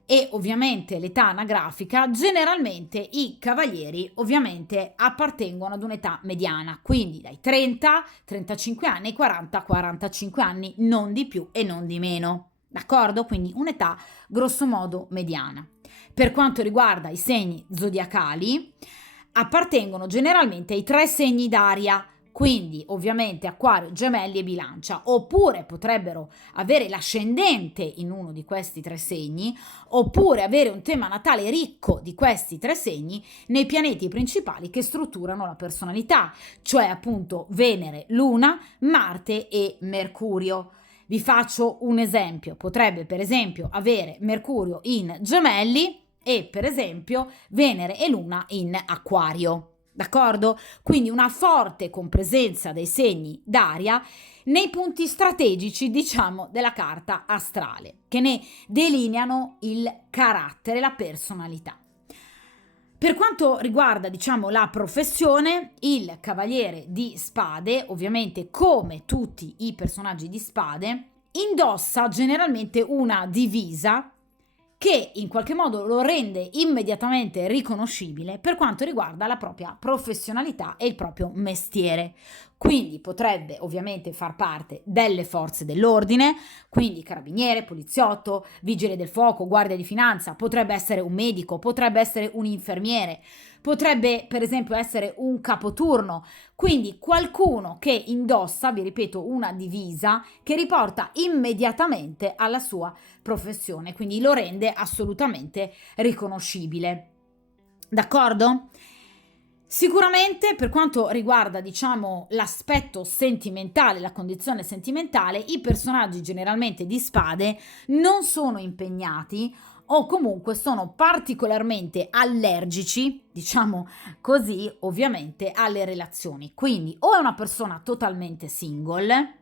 e ovviamente l'età anagrafica, generalmente i cavalieri ovviamente appartengono ad un'età mediana, quindi dai 30, 35 anni ai 40, 45 anni, non di più e non di meno. D'accordo? Quindi un'età grosso modo mediana. Per quanto riguarda i segni zodiacali, appartengono generalmente ai 3 segni d'aria, quindi ovviamente Acquario, Gemelli e Bilancia, oppure potrebbero avere l'ascendente in uno di questi 3 segni, oppure avere un tema natale ricco di questi 3 segni nei pianeti principali che strutturano la personalità, cioè appunto Venere, Luna, Marte e Mercurio. Vi faccio un esempio: potrebbe per esempio avere Mercurio in Gemelli e per esempio Venere e Luna in Acquario. D'accordo? Quindi una forte compresenza dei segni d'aria nei punti strategici, diciamo, della carta astrale, che ne delineano il carattere, la personalità. Per quanto riguarda, diciamo, la professione, il Cavaliere di Spade, ovviamente come tutti i personaggi di Spade, indossa generalmente una divisa che in qualche modo lo rende immediatamente riconoscibile per quanto riguarda la propria professionalità e il proprio mestiere. Quindi potrebbe ovviamente far parte delle forze dell'ordine, quindi carabiniere, poliziotto, vigile del fuoco, guardia di finanza, potrebbe essere un medico, potrebbe essere un infermiere, potrebbe per esempio essere un capoturno, quindi qualcuno che indossa, vi ripeto, una divisa che riporta immediatamente alla sua professione, quindi lo rende assolutamente riconoscibile. D'accordo? Sicuramente per quanto riguarda, diciamo, l'aspetto sentimentale, la condizione sentimentale, i personaggi generalmente di Spade non sono impegnati o comunque sono particolarmente allergici, diciamo così, ovviamente alle relazioni. Quindi o è una persona totalmente single,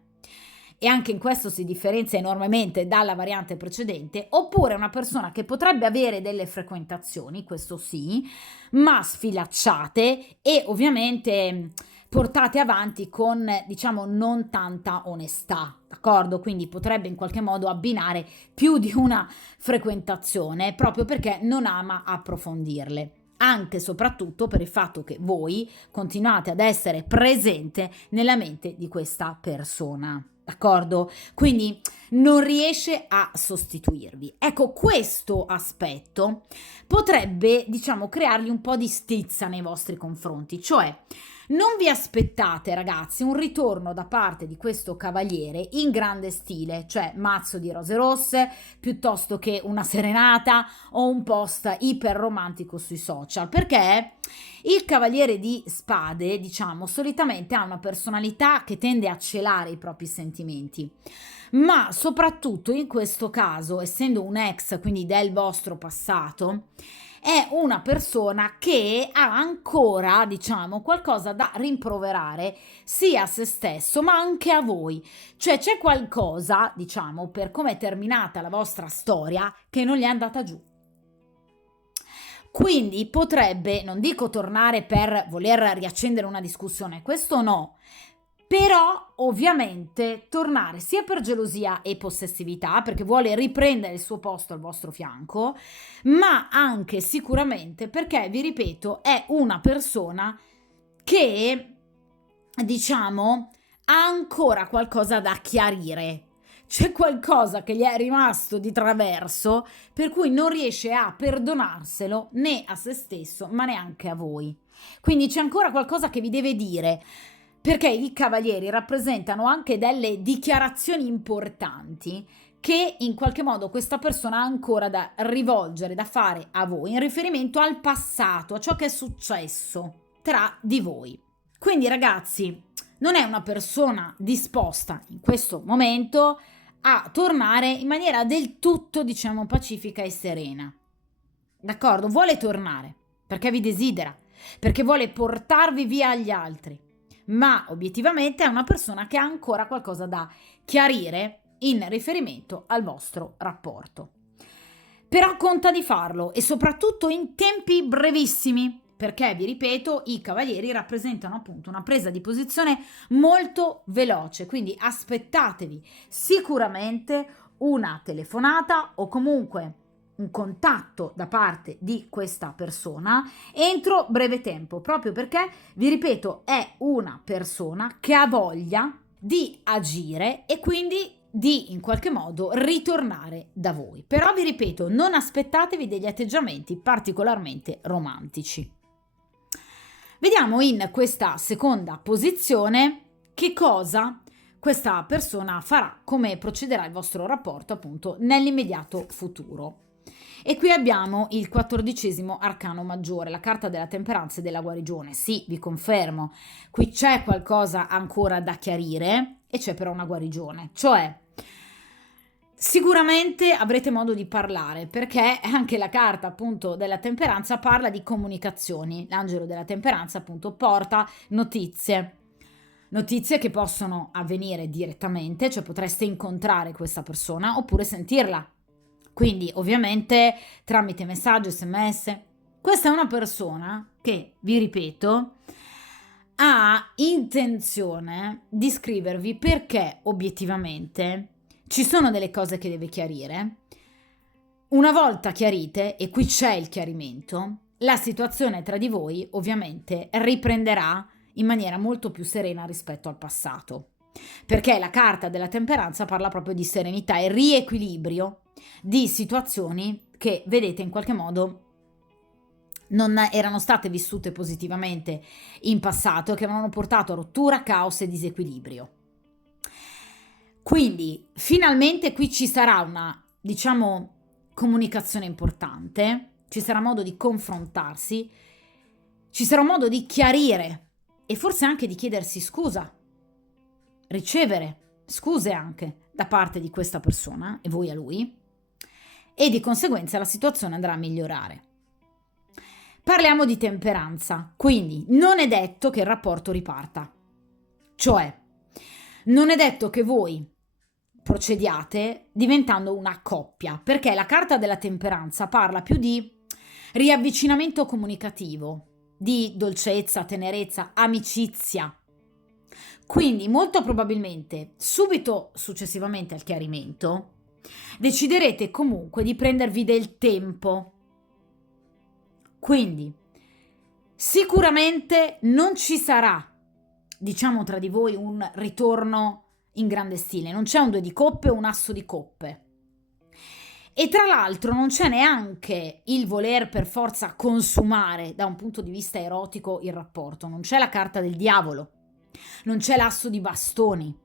e anche in questo si differenzia enormemente dalla variante precedente, oppure una persona che potrebbe avere delle frequentazioni, questo sì, ma sfilacciate e ovviamente portate avanti con, diciamo, non tanta onestà, d'accordo? Quindi potrebbe in qualche modo abbinare più di una frequentazione proprio perché non ama approfondirle. Anche e soprattutto per il fatto che voi continuate ad essere presente nella mente di questa persona. D'accordo? Quindi non riesce a sostituirvi. Ecco, questo aspetto potrebbe, diciamo, creargli un po' di stizza nei vostri confronti, cioè non vi aspettate, ragazzi, un ritorno da parte di questo cavaliere in grande stile, cioè mazzo di rose rosse, piuttosto che una serenata o un post iper romantico sui social, perché il Cavaliere di Spade, diciamo, solitamente ha una personalità che tende a celare i propri sentimenti, ma soprattutto in questo caso, essendo un ex, quindi del vostro passato, è una persona che ha ancora, diciamo, qualcosa da rimproverare sia a se stesso ma anche a voi. Cioè c'è qualcosa, diciamo, per come è terminata la vostra storia che non gli è andata giù. Quindi potrebbe, non dico tornare per voler riaccendere una discussione, questo no, però ovviamente tornare sia per gelosia e possessività, perché vuole riprendere il suo posto al vostro fianco, ma anche sicuramente perché, vi ripeto, è una persona che, diciamo, ha ancora qualcosa da chiarire. C'è qualcosa che gli è rimasto di traverso per cui non riesce a perdonarselo né a se stesso ma neanche a voi. Quindi c'è ancora qualcosa che vi deve dire, perché i cavalieri rappresentano anche delle dichiarazioni importanti che in qualche modo questa persona ha ancora da rivolgere, da fare a voi in riferimento al passato, a ciò che è successo tra di voi. Quindi ragazzi, non è una persona disposta in questo momento a tornare in maniera del tutto, diciamo, pacifica e serena. D'accordo? Vuole tornare perché vi desidera, perché vuole portarvi via agli altri, ma obiettivamente è una persona che ha ancora qualcosa da chiarire in riferimento al vostro rapporto. Però conta di farlo e soprattutto in tempi brevissimi, perché, vi ripeto, i cavalieri rappresentano appunto una presa di posizione molto veloce, quindi aspettatevi sicuramente una telefonata o comunque un contatto da parte di questa persona entro breve tempo, proprio perché, vi ripeto, è una persona che ha voglia di agire e quindi di in qualche modo ritornare da voi. Però vi ripeto, non aspettatevi degli atteggiamenti particolarmente romantici. Vediamo in questa seconda posizione che cosa questa persona farà, come procederà il vostro rapporto appunto nell'immediato futuro. E qui abbiamo il 14° arcano maggiore, la carta della temperanza e della guarigione. Sì, vi confermo, qui c'è qualcosa ancora da chiarire e c'è però una guarigione, cioè sicuramente avrete modo di parlare, perché anche la carta appunto della temperanza parla di comunicazioni. L'angelo della temperanza appunto porta notizie che possono avvenire direttamente, cioè potreste incontrare questa persona oppure sentirla. Quindi ovviamente tramite messaggio, sms. Questa è una persona che, vi ripeto, ha intenzione di scrivervi perché obiettivamente ci sono delle cose che deve chiarire. Una volta chiarite, e qui c'è il chiarimento, la situazione tra di voi ovviamente riprenderà in maniera molto più serena rispetto al passato. Perché la carta della temperanza parla proprio di serenità e riequilibrio di situazioni che, vedete, in qualche modo non erano state vissute positivamente in passato, che avevano portato a rottura, caos e disequilibrio. Quindi finalmente qui ci sarà una, diciamo, comunicazione importante, ci sarà modo di confrontarsi, ci sarà modo di chiarire e forse anche di chiedersi scusa, ricevere scuse anche da parte di questa persona e voi a lui, e di conseguenza la situazione andrà a migliorare. Parliamo di temperanza, quindi non è detto che il rapporto riparta, cioè non è detto che voi procediate diventando una coppia, perché la carta della temperanza parla più di riavvicinamento comunicativo, di dolcezza, tenerezza, amicizia. Quindi molto probabilmente subito successivamente al chiarimento deciderete comunque di prendervi del tempo. Quindi sicuramente non ci sarà, diciamo, tra di voi un ritorno in grande stile, non c'è un 2 di coppe o un asso di coppe. E tra l'altro non c'è neanche il voler per forza consumare da un punto di vista erotico il rapporto, non c'è la carta del diavolo, non c'è l'asso di bastoni.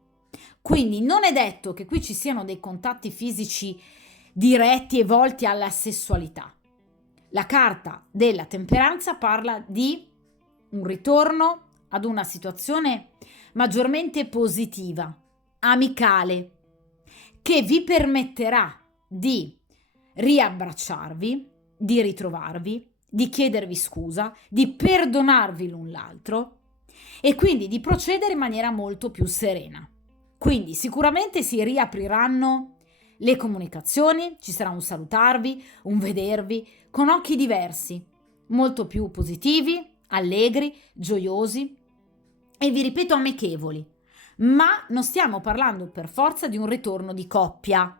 Quindi non è detto che qui ci siano dei contatti fisici diretti e volti alla sessualità. La carta della temperanza parla di un ritorno ad una situazione maggiormente positiva, amicale, che vi permetterà di riabbracciarvi, di ritrovarvi, di chiedervi scusa, di perdonarvi l'un l'altro e quindi di procedere in maniera molto più serena. Quindi sicuramente si riapriranno le comunicazioni, ci sarà un salutarvi, un vedervi con occhi diversi, molto più positivi, allegri, gioiosi e vi ripeto amichevoli. Ma non stiamo parlando per forza di un ritorno di coppia.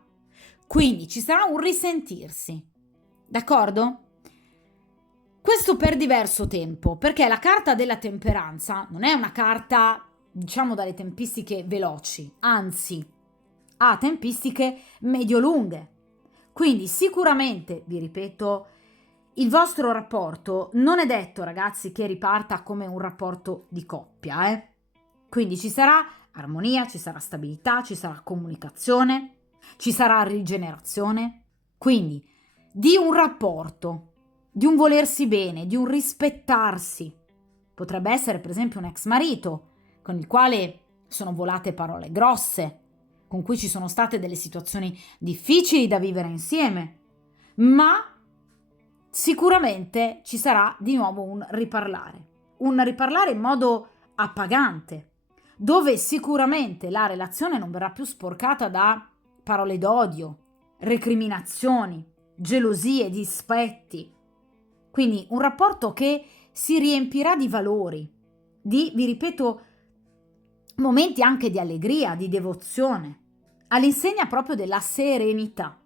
Quindi ci sarà un risentirsi. D'accordo? Questo per diverso tempo, perché la carta della temperanza non è una carta, diciamo, dalle tempistiche veloci, anzi, ha tempistiche medio-lunghe. Quindi sicuramente, vi ripeto, il vostro rapporto non è detto, ragazzi, che riparta come un rapporto di coppia, Quindi ci sarà armonia, ci sarà stabilità, ci sarà comunicazione, ci sarà rigenerazione. Quindi di un rapporto, di un volersi bene, di un rispettarsi. Potrebbe essere per esempio un ex marito con il quale sono volate parole grosse, con cui ci sono state delle situazioni difficili da vivere insieme, ma sicuramente ci sarà di nuovo un riparlare in modo appagante, dove sicuramente la relazione non verrà più sporcata da parole d'odio, recriminazioni, gelosie, dispetti. Quindi un rapporto che si riempirà di valori, vi ripeto, momenti anche di allegria, di devozione, all'insegna proprio della serenità.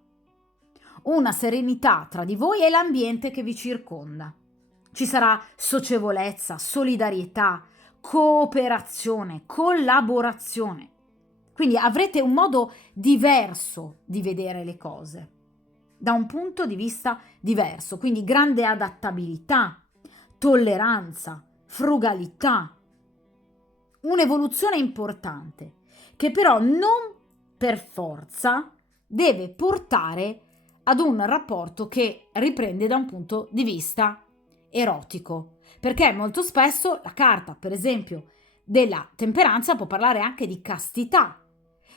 Una serenità tra di voi e l'ambiente che vi circonda. Ci sarà socievolezza, solidarietà, cooperazione, collaborazione. Quindi avrete un modo diverso di vedere le cose, da un punto di vista diverso, quindi grande adattabilità, tolleranza, frugalità, un'evoluzione importante che però non per forza deve portare ad un rapporto che riprende da un punto di vista erotico, perché molto spesso la carta, per esempio, della temperanza può parlare anche di castità,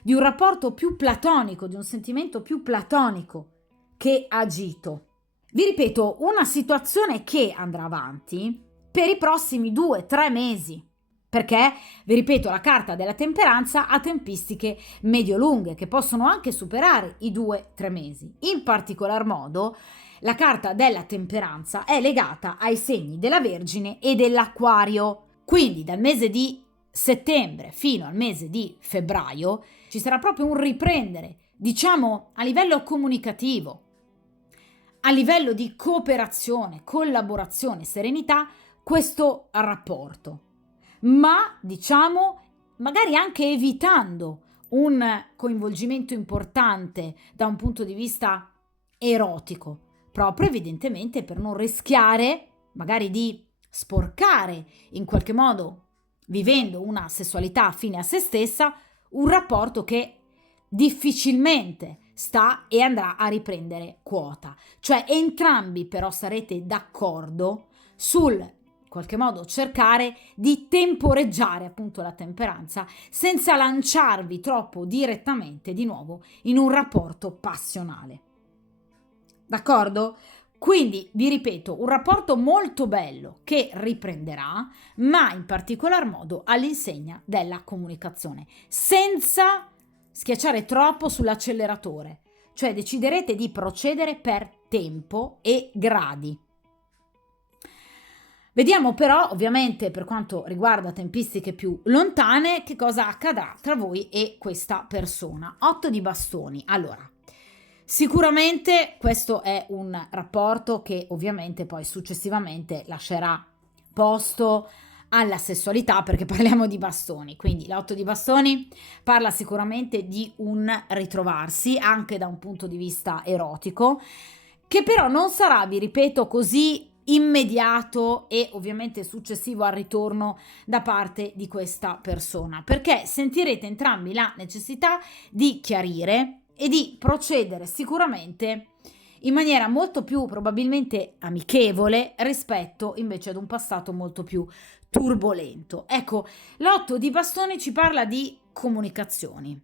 di un rapporto più platonico, di un sentimento più platonico che agito. Vi ripeto, una situazione che andrà avanti per i prossimi 2-3 mesi, perché, vi ripeto, la carta della temperanza ha tempistiche medio-lunghe che possono anche superare i 2-3 mesi. In particolar modo, la carta della temperanza è legata ai segni della Vergine e dell'Acquario. Quindi dal mese di settembre fino al mese di febbraio ci sarà proprio un riprendere, diciamo, a livello comunicativo, a livello di cooperazione, collaborazione, serenità, questo rapporto. Ma, diciamo, magari anche evitando un coinvolgimento importante da un punto di vista erotico, proprio evidentemente per non rischiare magari di sporcare in qualche modo, vivendo una sessualità fine a se stessa, un rapporto che difficilmente sta e andrà a riprendere quota. Cioè entrambi però sarete d'accordo sul in qualche modo cercare di temporeggiare appunto la temperanza senza lanciarvi troppo direttamente di nuovo in un rapporto passionale. D'accordo? Quindi, vi ripeto, un rapporto molto bello che riprenderà, ma in particolar modo all'insegna della comunicazione, senza schiacciare troppo sull'acceleratore, cioè deciderete di procedere per tempo e gradi. Vediamo però, ovviamente, per quanto riguarda tempistiche più lontane, che cosa accadrà tra voi e questa persona. 8 di bastoni. Allora, sicuramente questo è un rapporto che ovviamente poi successivamente lascerà posto alla sessualità, perché parliamo di bastoni. Quindi l'8 di bastoni parla sicuramente di un ritrovarsi anche da un punto di vista erotico, che però non sarà, vi ripeto, così immediato e ovviamente successivo al ritorno da parte di questa persona, perché sentirete entrambi la necessità di chiarire e di procedere sicuramente in maniera molto più probabilmente amichevole rispetto invece ad un passato molto più turbolento. Ecco, l'8 di bastoni ci parla di comunicazioni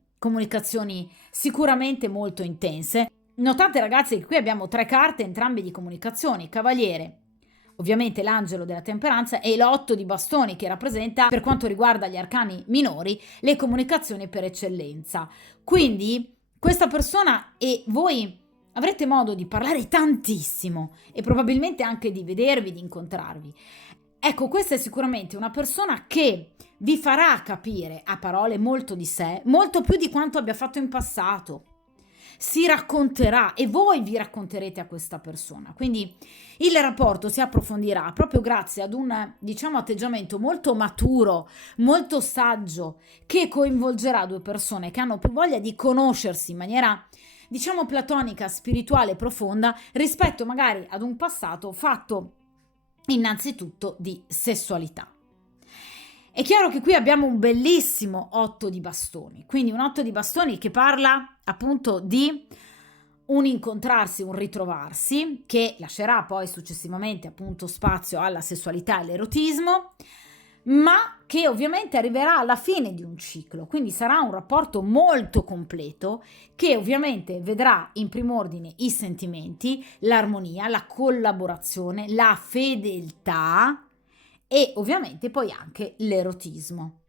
sicuramente molto intense. Notate ragazzi che qui abbiamo 3 carte entrambe di comunicazioni, cavaliere, ovviamente l'angelo della temperanza, e l'8 di bastoni che rappresenta, per quanto riguarda gli arcani minori, le comunicazioni per eccellenza. Quindi questa persona e voi avrete modo di parlare tantissimo e probabilmente anche di vedervi, di incontrarvi. Ecco, questa è sicuramente una persona che vi farà capire a parole molto di sé, molto più di quanto abbia fatto in passato. Si racconterà e voi vi racconterete a questa persona. Quindi il rapporto si approfondirà proprio grazie ad un, diciamo, atteggiamento molto maturo, molto saggio, che coinvolgerà 2 persone che hanno più voglia di conoscersi in maniera, diciamo, platonica, spirituale, profonda, rispetto magari ad un passato fatto innanzitutto di sessualità. È chiaro che qui abbiamo un bellissimo 8 di bastoni, quindi un 8 di bastoni che parla appunto di un incontrarsi, un ritrovarsi, che lascerà poi successivamente appunto spazio alla sessualità e all'erotismo, ma che ovviamente arriverà alla fine di un ciclo, quindi sarà un rapporto molto completo che ovviamente vedrà in primo ordine i sentimenti, l'armonia, la collaborazione, la fedeltà e ovviamente poi anche l'erotismo.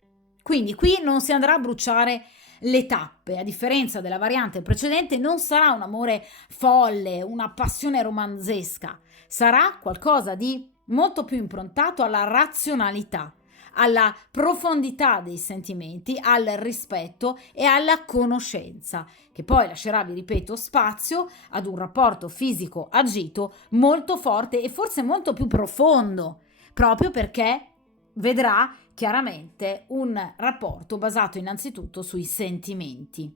Quindi qui non si andrà a bruciare le tappe, a differenza della variante precedente non sarà un amore folle, una passione romanzesca, sarà qualcosa di molto più improntato alla razionalità, alla profondità dei sentimenti, al rispetto e alla conoscenza, che poi lascerà, vi ripeto, spazio ad un rapporto fisico agito molto forte e forse molto più profondo, proprio perché vedrà chiaramente un rapporto basato innanzitutto sui sentimenti.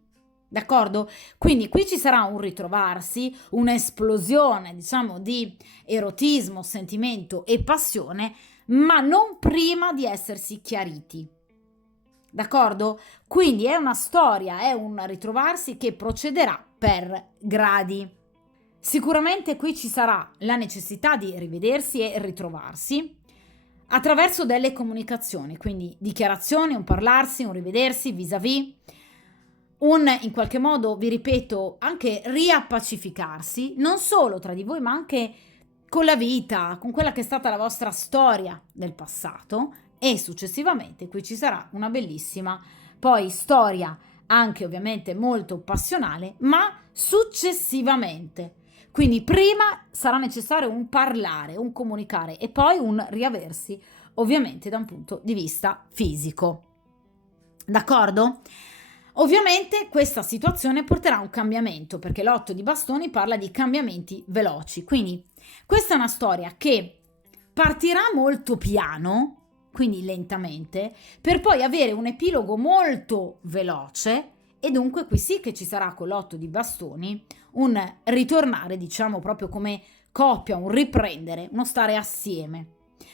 D'accordo? Quindi qui ci sarà un ritrovarsi, un'esplosione, diciamo, di erotismo, sentimento e passione, ma non prima di essersi chiariti. D'accordo? Quindi è una storia, è un ritrovarsi che procederà per gradi. Sicuramente qui ci sarà la necessità di rivedersi e ritrovarsi attraverso delle comunicazioni, quindi dichiarazioni, un parlarsi, un rivedersi vis-à-vis, un in qualche modo, vi ripeto, anche riappacificarsi, non solo tra di voi, ma anche con la vita, con quella che è stata la vostra storia del passato, e successivamente qui ci sarà una bellissima poi storia anche ovviamente molto passionale, ma successivamente. Quindi prima sarà necessario un parlare, un comunicare e poi un riaversi ovviamente da un punto di vista fisico. D'accordo? Ovviamente questa situazione porterà a un cambiamento, perché l'otto di bastoni parla di cambiamenti veloci, quindi questa è una storia che partirà molto piano, quindi lentamente, per poi avere un epilogo molto veloce, e dunque qui sì che ci sarà con l'otto di bastoni un ritornare, diciamo proprio come coppia, un riprendere, uno stare assieme,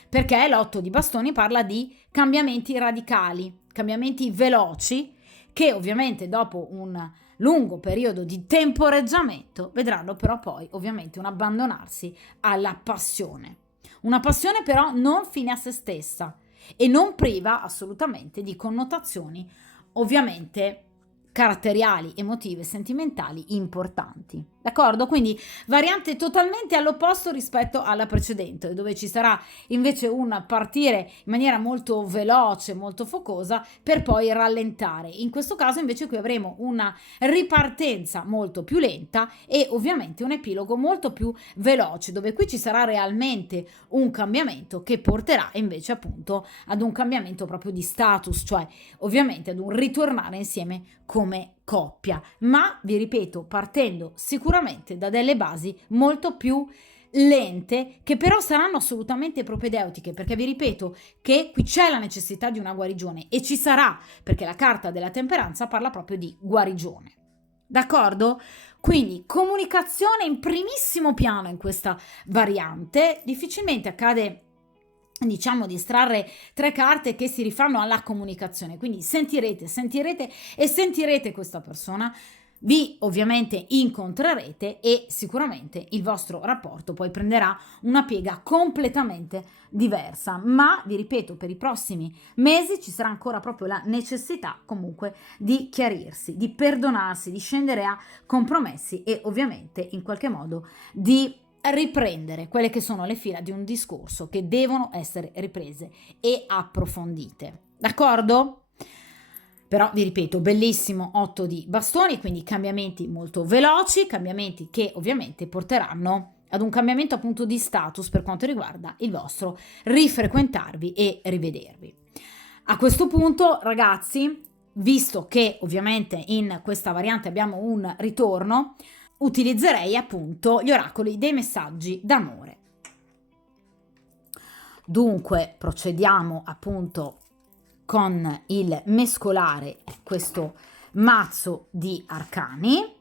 perché l'otto di bastoni parla di cambiamenti radicali, cambiamenti veloci, che ovviamente dopo un lungo periodo di temporeggiamento vedranno però poi ovviamente un abbandonarsi alla passione. Una passione però non fine a se stessa e non priva assolutamente di connotazioni ovviamente caratteriali, emotive, sentimentali importanti. D'accordo? Quindi variante totalmente all'opposto rispetto alla precedente, dove ci sarà invece un partire in maniera molto veloce, molto focosa, per poi rallentare. In questo caso invece qui avremo una ripartenza molto più lenta e ovviamente un epilogo molto più veloce, dove qui ci sarà realmente un cambiamento che porterà invece appunto ad un cambiamento proprio di status, cioè ovviamente ad un ritornare insieme come coppia, ma vi ripeto, partendo sicuramente da delle basi molto più lente, che però saranno assolutamente propedeutiche, perché vi ripeto che qui c'è la necessità di una guarigione e ci sarà, perché la carta della temperanza parla proprio di guarigione. D'accordo? Quindi comunicazione in primissimo piano in questa variante. Difficilmente accade, diciamo, di estrarre tre carte che si rifanno alla comunicazione, quindi sentirete e sentirete questa persona, vi ovviamente incontrerete e sicuramente il vostro rapporto poi prenderà una piega completamente diversa, ma vi ripeto, per i prossimi mesi ci sarà ancora proprio la necessità comunque di chiarirsi, di perdonarsi, di scendere a compromessi e ovviamente in qualche modo di riprendere quelle che sono le fila di un discorso che devono essere riprese e approfondite. D'accordo? Però vi ripeto, bellissimo 8 di bastoni, quindi cambiamenti molto veloci, cambiamenti che ovviamente porteranno ad un cambiamento appunto di status per quanto riguarda il vostro rifrequentarvi e rivedervi. A questo punto, ragazzi, visto che ovviamente in questa variante abbiamo un ritorno, utilizzerei appunto gli oracoli dei messaggi d'amore. Dunque procediamo appunto con il mescolare questo mazzo di arcani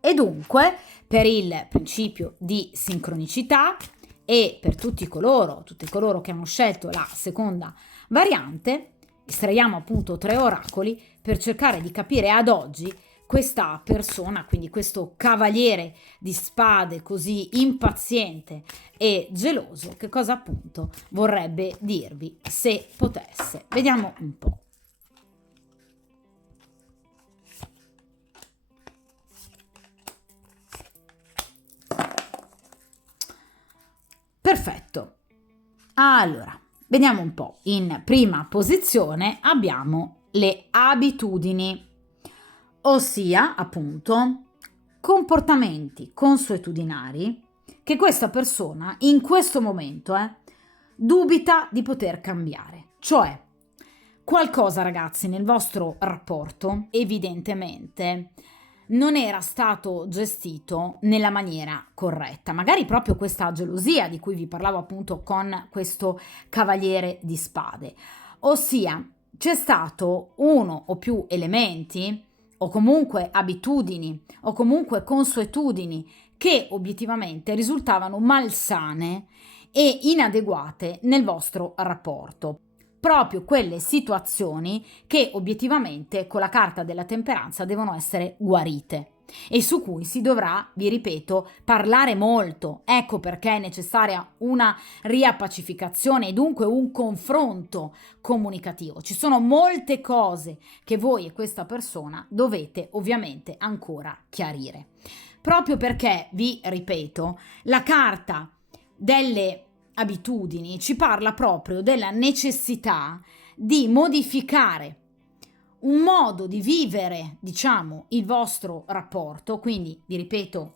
e dunque per il principio di sincronicità e per tutte coloro che hanno scelto la seconda variante, estraiamo appunto 3 oracoli per cercare di capire ad oggi questa persona, quindi questo cavaliere di spade così impaziente e geloso, che cosa appunto vorrebbe dirvi se potesse. Vediamo un po'. Perfetto. Allora, vediamo un po'. In prima posizione abbiamo le abitudini, ossia appunto comportamenti consuetudinari che questa persona in questo momento dubita di poter cambiare. Cioè, qualcosa, ragazzi, nel vostro rapporto evidentemente non era stato gestito nella maniera corretta. Magari proprio questa gelosia di cui vi parlavo appunto con questo cavaliere di spade. Ossia, c'è stato uno o più elementi o comunque abitudini o comunque consuetudini che obiettivamente risultavano malsane e inadeguate nel vostro rapporto. Proprio quelle situazioni che obiettivamente con la carta della temperanza devono essere guarite e su cui si dovrà, vi ripeto, parlare molto. Ecco perché è necessaria una riappacificazione e dunque un confronto comunicativo. Ci sono molte cose che voi e questa persona dovete ovviamente ancora chiarire. Proprio perché, vi ripeto, la carta delle abitudini ci parla proprio della necessità di modificare un modo di vivere, diciamo, il vostro rapporto, quindi, vi ripeto,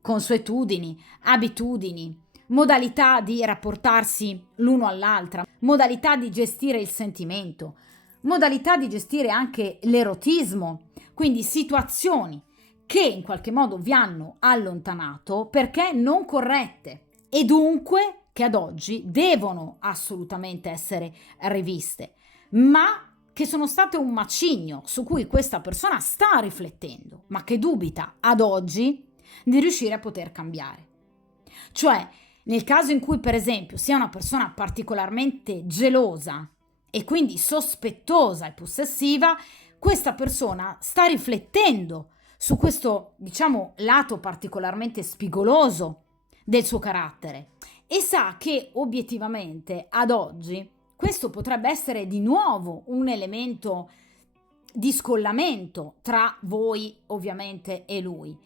consuetudini, abitudini, modalità di rapportarsi l'uno all'altra, modalità di gestire il sentimento, modalità di gestire anche l'erotismo, quindi situazioni che in qualche modo vi hanno allontanato perché non corrette e dunque che ad oggi devono assolutamente essere riviste, ma che sono state un macigno su cui questa persona sta riflettendo, ma che dubita ad oggi di riuscire a poter cambiare. Cioè, nel caso in cui per esempio sia una persona particolarmente gelosa e quindi sospettosa e possessiva, questa persona sta riflettendo su questo, diciamo, lato particolarmente spigoloso del suo carattere e sa che obiettivamente ad oggi questo potrebbe essere di nuovo un elemento di scollamento tra voi ovviamente e lui.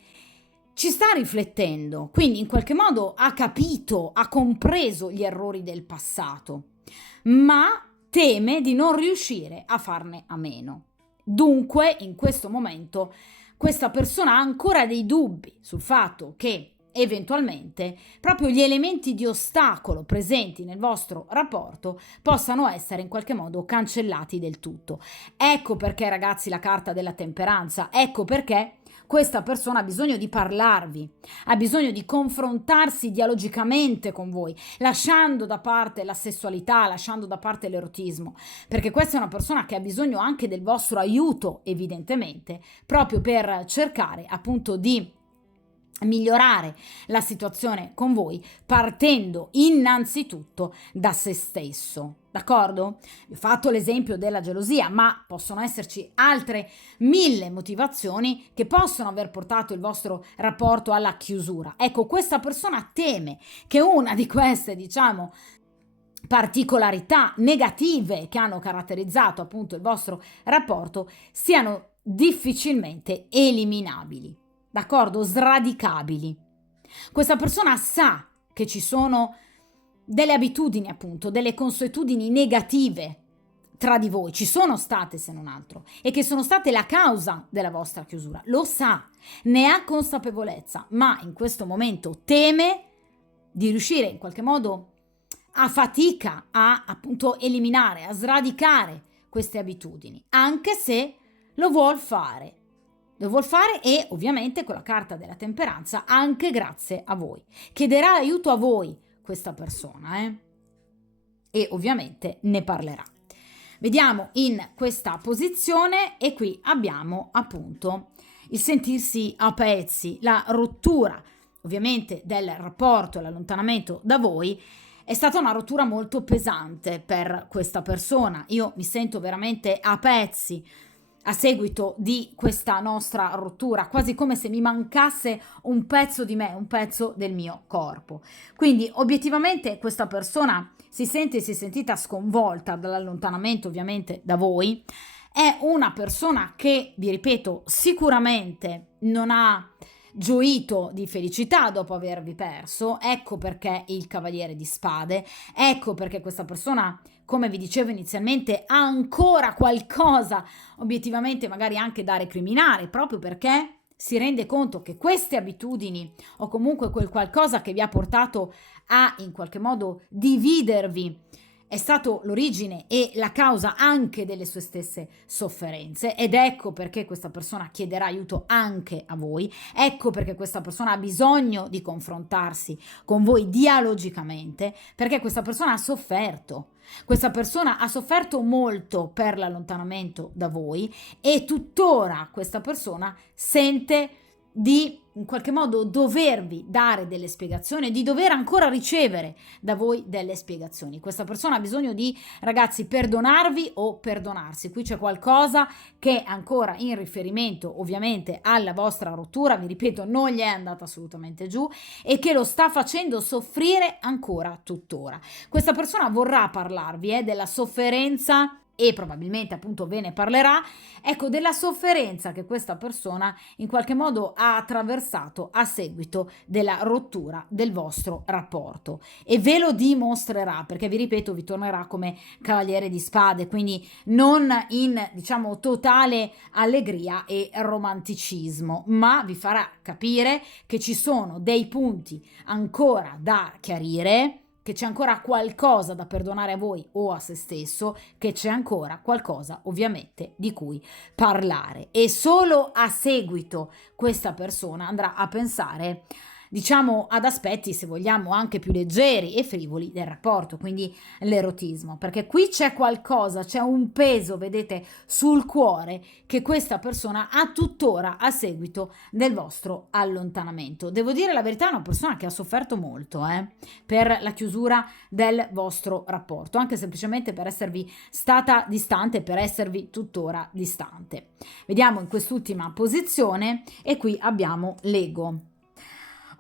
Ci sta riflettendo, quindi in qualche modo ha capito, ha compreso gli errori del passato, ma teme di non riuscire a farne a meno. Dunque, in questo momento, questa persona ha ancora dei dubbi sul fatto che eventualmente proprio gli elementi di ostacolo presenti nel vostro rapporto possano essere in qualche modo cancellati del tutto. Ecco perché, ragazzi, la carta della temperanza, ecco perché questa persona ha bisogno di parlarvi, ha bisogno di confrontarsi dialogicamente con voi, lasciando da parte la sessualità, lasciando da parte l'erotismo, perché questa è una persona che ha bisogno anche del vostro aiuto, evidentemente, proprio per cercare appunto di migliorare la situazione con voi partendo innanzitutto da se stesso. D'accordo? Vi ho fatto l'esempio della gelosia, ma possono esserci altre 1000 motivazioni che possono aver portato il vostro rapporto alla chiusura. Ecco, questa persona teme che una di queste, diciamo, particolarità negative che hanno caratterizzato appunto il vostro rapporto siano difficilmente eliminabili. D'accordo? Sradicabili. Questa persona sa che ci sono delle abitudini, appunto, delle consuetudini negative tra di voi, ci sono state se non altro, e che sono state la causa della vostra chiusura. Lo sa, ne ha consapevolezza, ma in questo momento teme di riuscire in qualche modo a fatica a appunto eliminare, a sradicare queste abitudini, anche se lo vuol fare. Lo vuol fare e ovviamente con la carta della temperanza anche grazie a voi. Chiederà aiuto a voi questa persona e ovviamente ne parlerà. Vediamo in questa posizione e qui abbiamo appunto il sentirsi a pezzi, la rottura ovviamente del rapporto e l'allontanamento da voi. È stata una rottura molto pesante per questa persona. Io mi sento veramente a pezzi a seguito di questa nostra rottura, quasi come se mi mancasse un pezzo di me, un pezzo del mio corpo. Quindi obiettivamente questa persona si è sentita sconvolta dall'allontanamento ovviamente da voi. È una persona che, vi ripeto, sicuramente non ha gioito di felicità dopo avervi perso. Ecco perché il cavaliere di spade, ecco perché questa persona, come vi dicevo inizialmente, ha ancora qualcosa obiettivamente magari anche da recriminare, proprio perché si rende conto che queste abitudini o comunque quel qualcosa che vi ha portato a in qualche modo dividervi è stato l'origine e la causa anche delle sue stesse sofferenze, ed ecco perché questa persona chiederà aiuto anche a voi, ecco perché questa persona ha bisogno di confrontarsi con voi dialogicamente, perché questa persona ha sofferto. Questa persona ha sofferto molto per l'allontanamento da voi e tuttora questa persona sente di in qualche modo dovervi dare delle spiegazioni, di dover ancora ricevere da voi delle spiegazioni. Questa persona ha bisogno di, ragazzi, perdonarvi o perdonarsi. Qui c'è qualcosa che ancora in riferimento ovviamente alla vostra rottura, vi ripeto, non gli è andata assolutamente giù e che lo sta facendo soffrire ancora tuttora. Questa persona vorrà parlarvi della sofferenza e probabilmente appunto ve ne parlerà, ecco, della sofferenza che questa persona in qualche modo ha attraversato a seguito della rottura del vostro rapporto, e ve lo dimostrerà, perché vi ripeto, vi tornerà come cavaliere di spade, quindi non in, diciamo, totale allegria e romanticismo, ma vi farà capire che ci sono dei punti ancora da chiarire, che c'è ancora qualcosa da perdonare a voi o a se stesso, che c'è ancora qualcosa ovviamente di cui parlare, e solo a seguito questa persona andrà a pensare, diciamo, ad aspetti, se vogliamo, anche più leggeri e frivoli del rapporto, quindi l'erotismo, perché qui c'è qualcosa, c'è un peso, vedete, sul cuore che questa persona ha tuttora a seguito del vostro allontanamento. Devo dire la verità, è una persona che ha sofferto molto per la chiusura del vostro rapporto, anche semplicemente per esservi stata distante, per esservi tuttora distante. Vediamo in quest'ultima posizione, e qui abbiamo l'ego.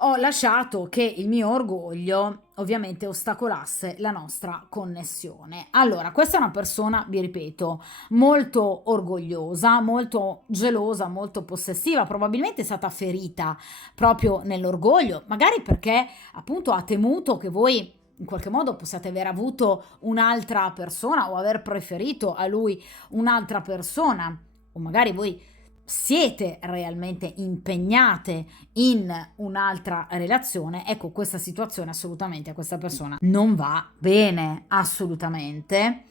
Ho lasciato che il mio orgoglio ovviamente ostacolasse la nostra connessione. Allora, questa è una persona, vi ripeto, molto orgogliosa, molto gelosa, molto possessiva, probabilmente è stata ferita proprio nell'orgoglio, magari perché appunto ha temuto che voi in qualche modo possiate aver avuto un'altra persona o aver preferito a lui un'altra persona, o magari voi siete realmente impegnate in un'altra relazione. Ecco, questa situazione assolutamente a questa persona non va bene, assolutamente.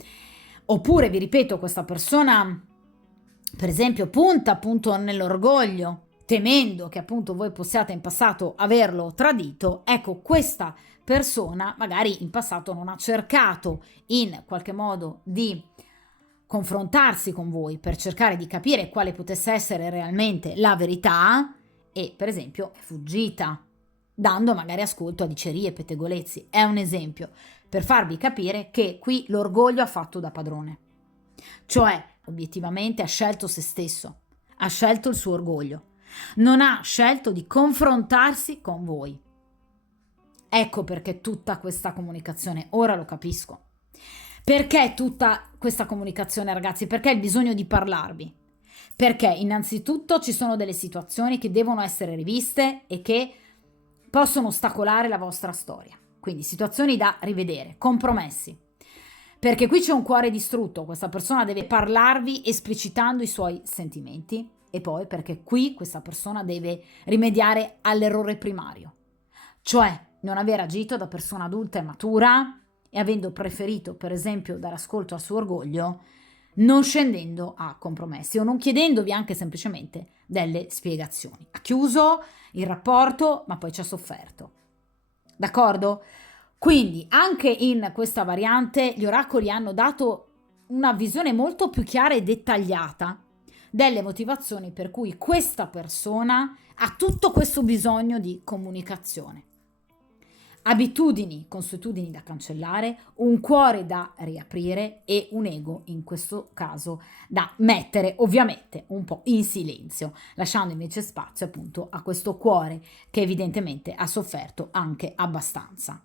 Oppure, vi ripeto, questa persona, per esempio, punta appunto nell'orgoglio, temendo che appunto voi possiate in passato averlo tradito. Ecco, questa persona magari in passato non ha cercato in qualche modo di confrontarsi con voi per cercare di capire quale potesse essere realmente la verità, e per esempio è fuggita, dando magari ascolto a dicerie e pettegolezzi. È un esempio per farvi capire che qui l'orgoglio ha fatto da padrone, cioè obiettivamente ha scelto se stesso, ha scelto il suo orgoglio, non ha scelto di confrontarsi con voi. Ecco perché tutta questa comunicazione, ora lo capisco. Perché tutta questa comunicazione, ragazzi? Perché il bisogno di parlarvi? Perché innanzitutto ci sono delle situazioni che devono essere riviste e che possono ostacolare la vostra storia. Quindi situazioni da rivedere, compromessi. Perché qui c'è un cuore distrutto, questa persona deve parlarvi esplicitando i suoi sentimenti, e poi perché qui questa persona deve rimediare all'errore primario, cioè non aver agito da persona adulta e matura, e avendo preferito, per esempio, dare ascolto al suo orgoglio, non scendendo a compromessi o non chiedendovi anche semplicemente delle spiegazioni. Ha chiuso il rapporto, ma poi ci ha sofferto. D'accordo? Quindi anche in questa variante gli oracoli hanno dato una visione molto più chiara e dettagliata delle motivazioni per cui questa persona ha tutto questo bisogno di comunicazione. Abitudini, consuetudini da cancellare, un cuore da riaprire e un ego, in questo caso, da mettere ovviamente un po' in silenzio, lasciando invece spazio appunto a questo cuore che evidentemente ha sofferto anche abbastanza.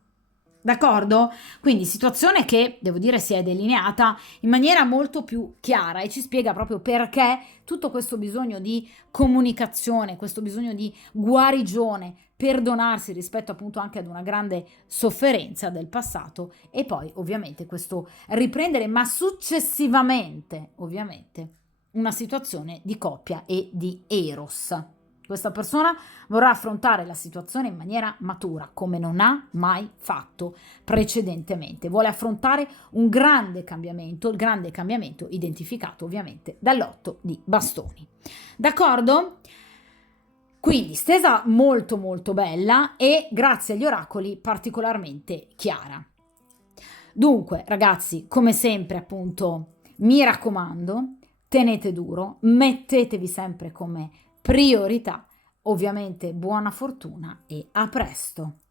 D'accordo? Quindi situazione che, devo dire, si è delineata in maniera molto più chiara e ci spiega proprio perché tutto questo bisogno di comunicazione, questo bisogno di guarigione, perdonarsi rispetto appunto anche ad una grande sofferenza del passato, e poi ovviamente questo riprendere, ma successivamente ovviamente una situazione di coppia e di eros. Questa persona vorrà affrontare la situazione in maniera matura, come non ha mai fatto precedentemente. Vuole affrontare un grande cambiamento, il grande cambiamento identificato ovviamente dall'8 di bastoni. D'accordo? Quindi stesa molto molto bella e grazie agli oracoli particolarmente chiara. Dunque, ragazzi, come sempre, appunto, mi raccomando, tenete duro, mettetevi sempre come priorità. Ovviamente buona fortuna e a presto!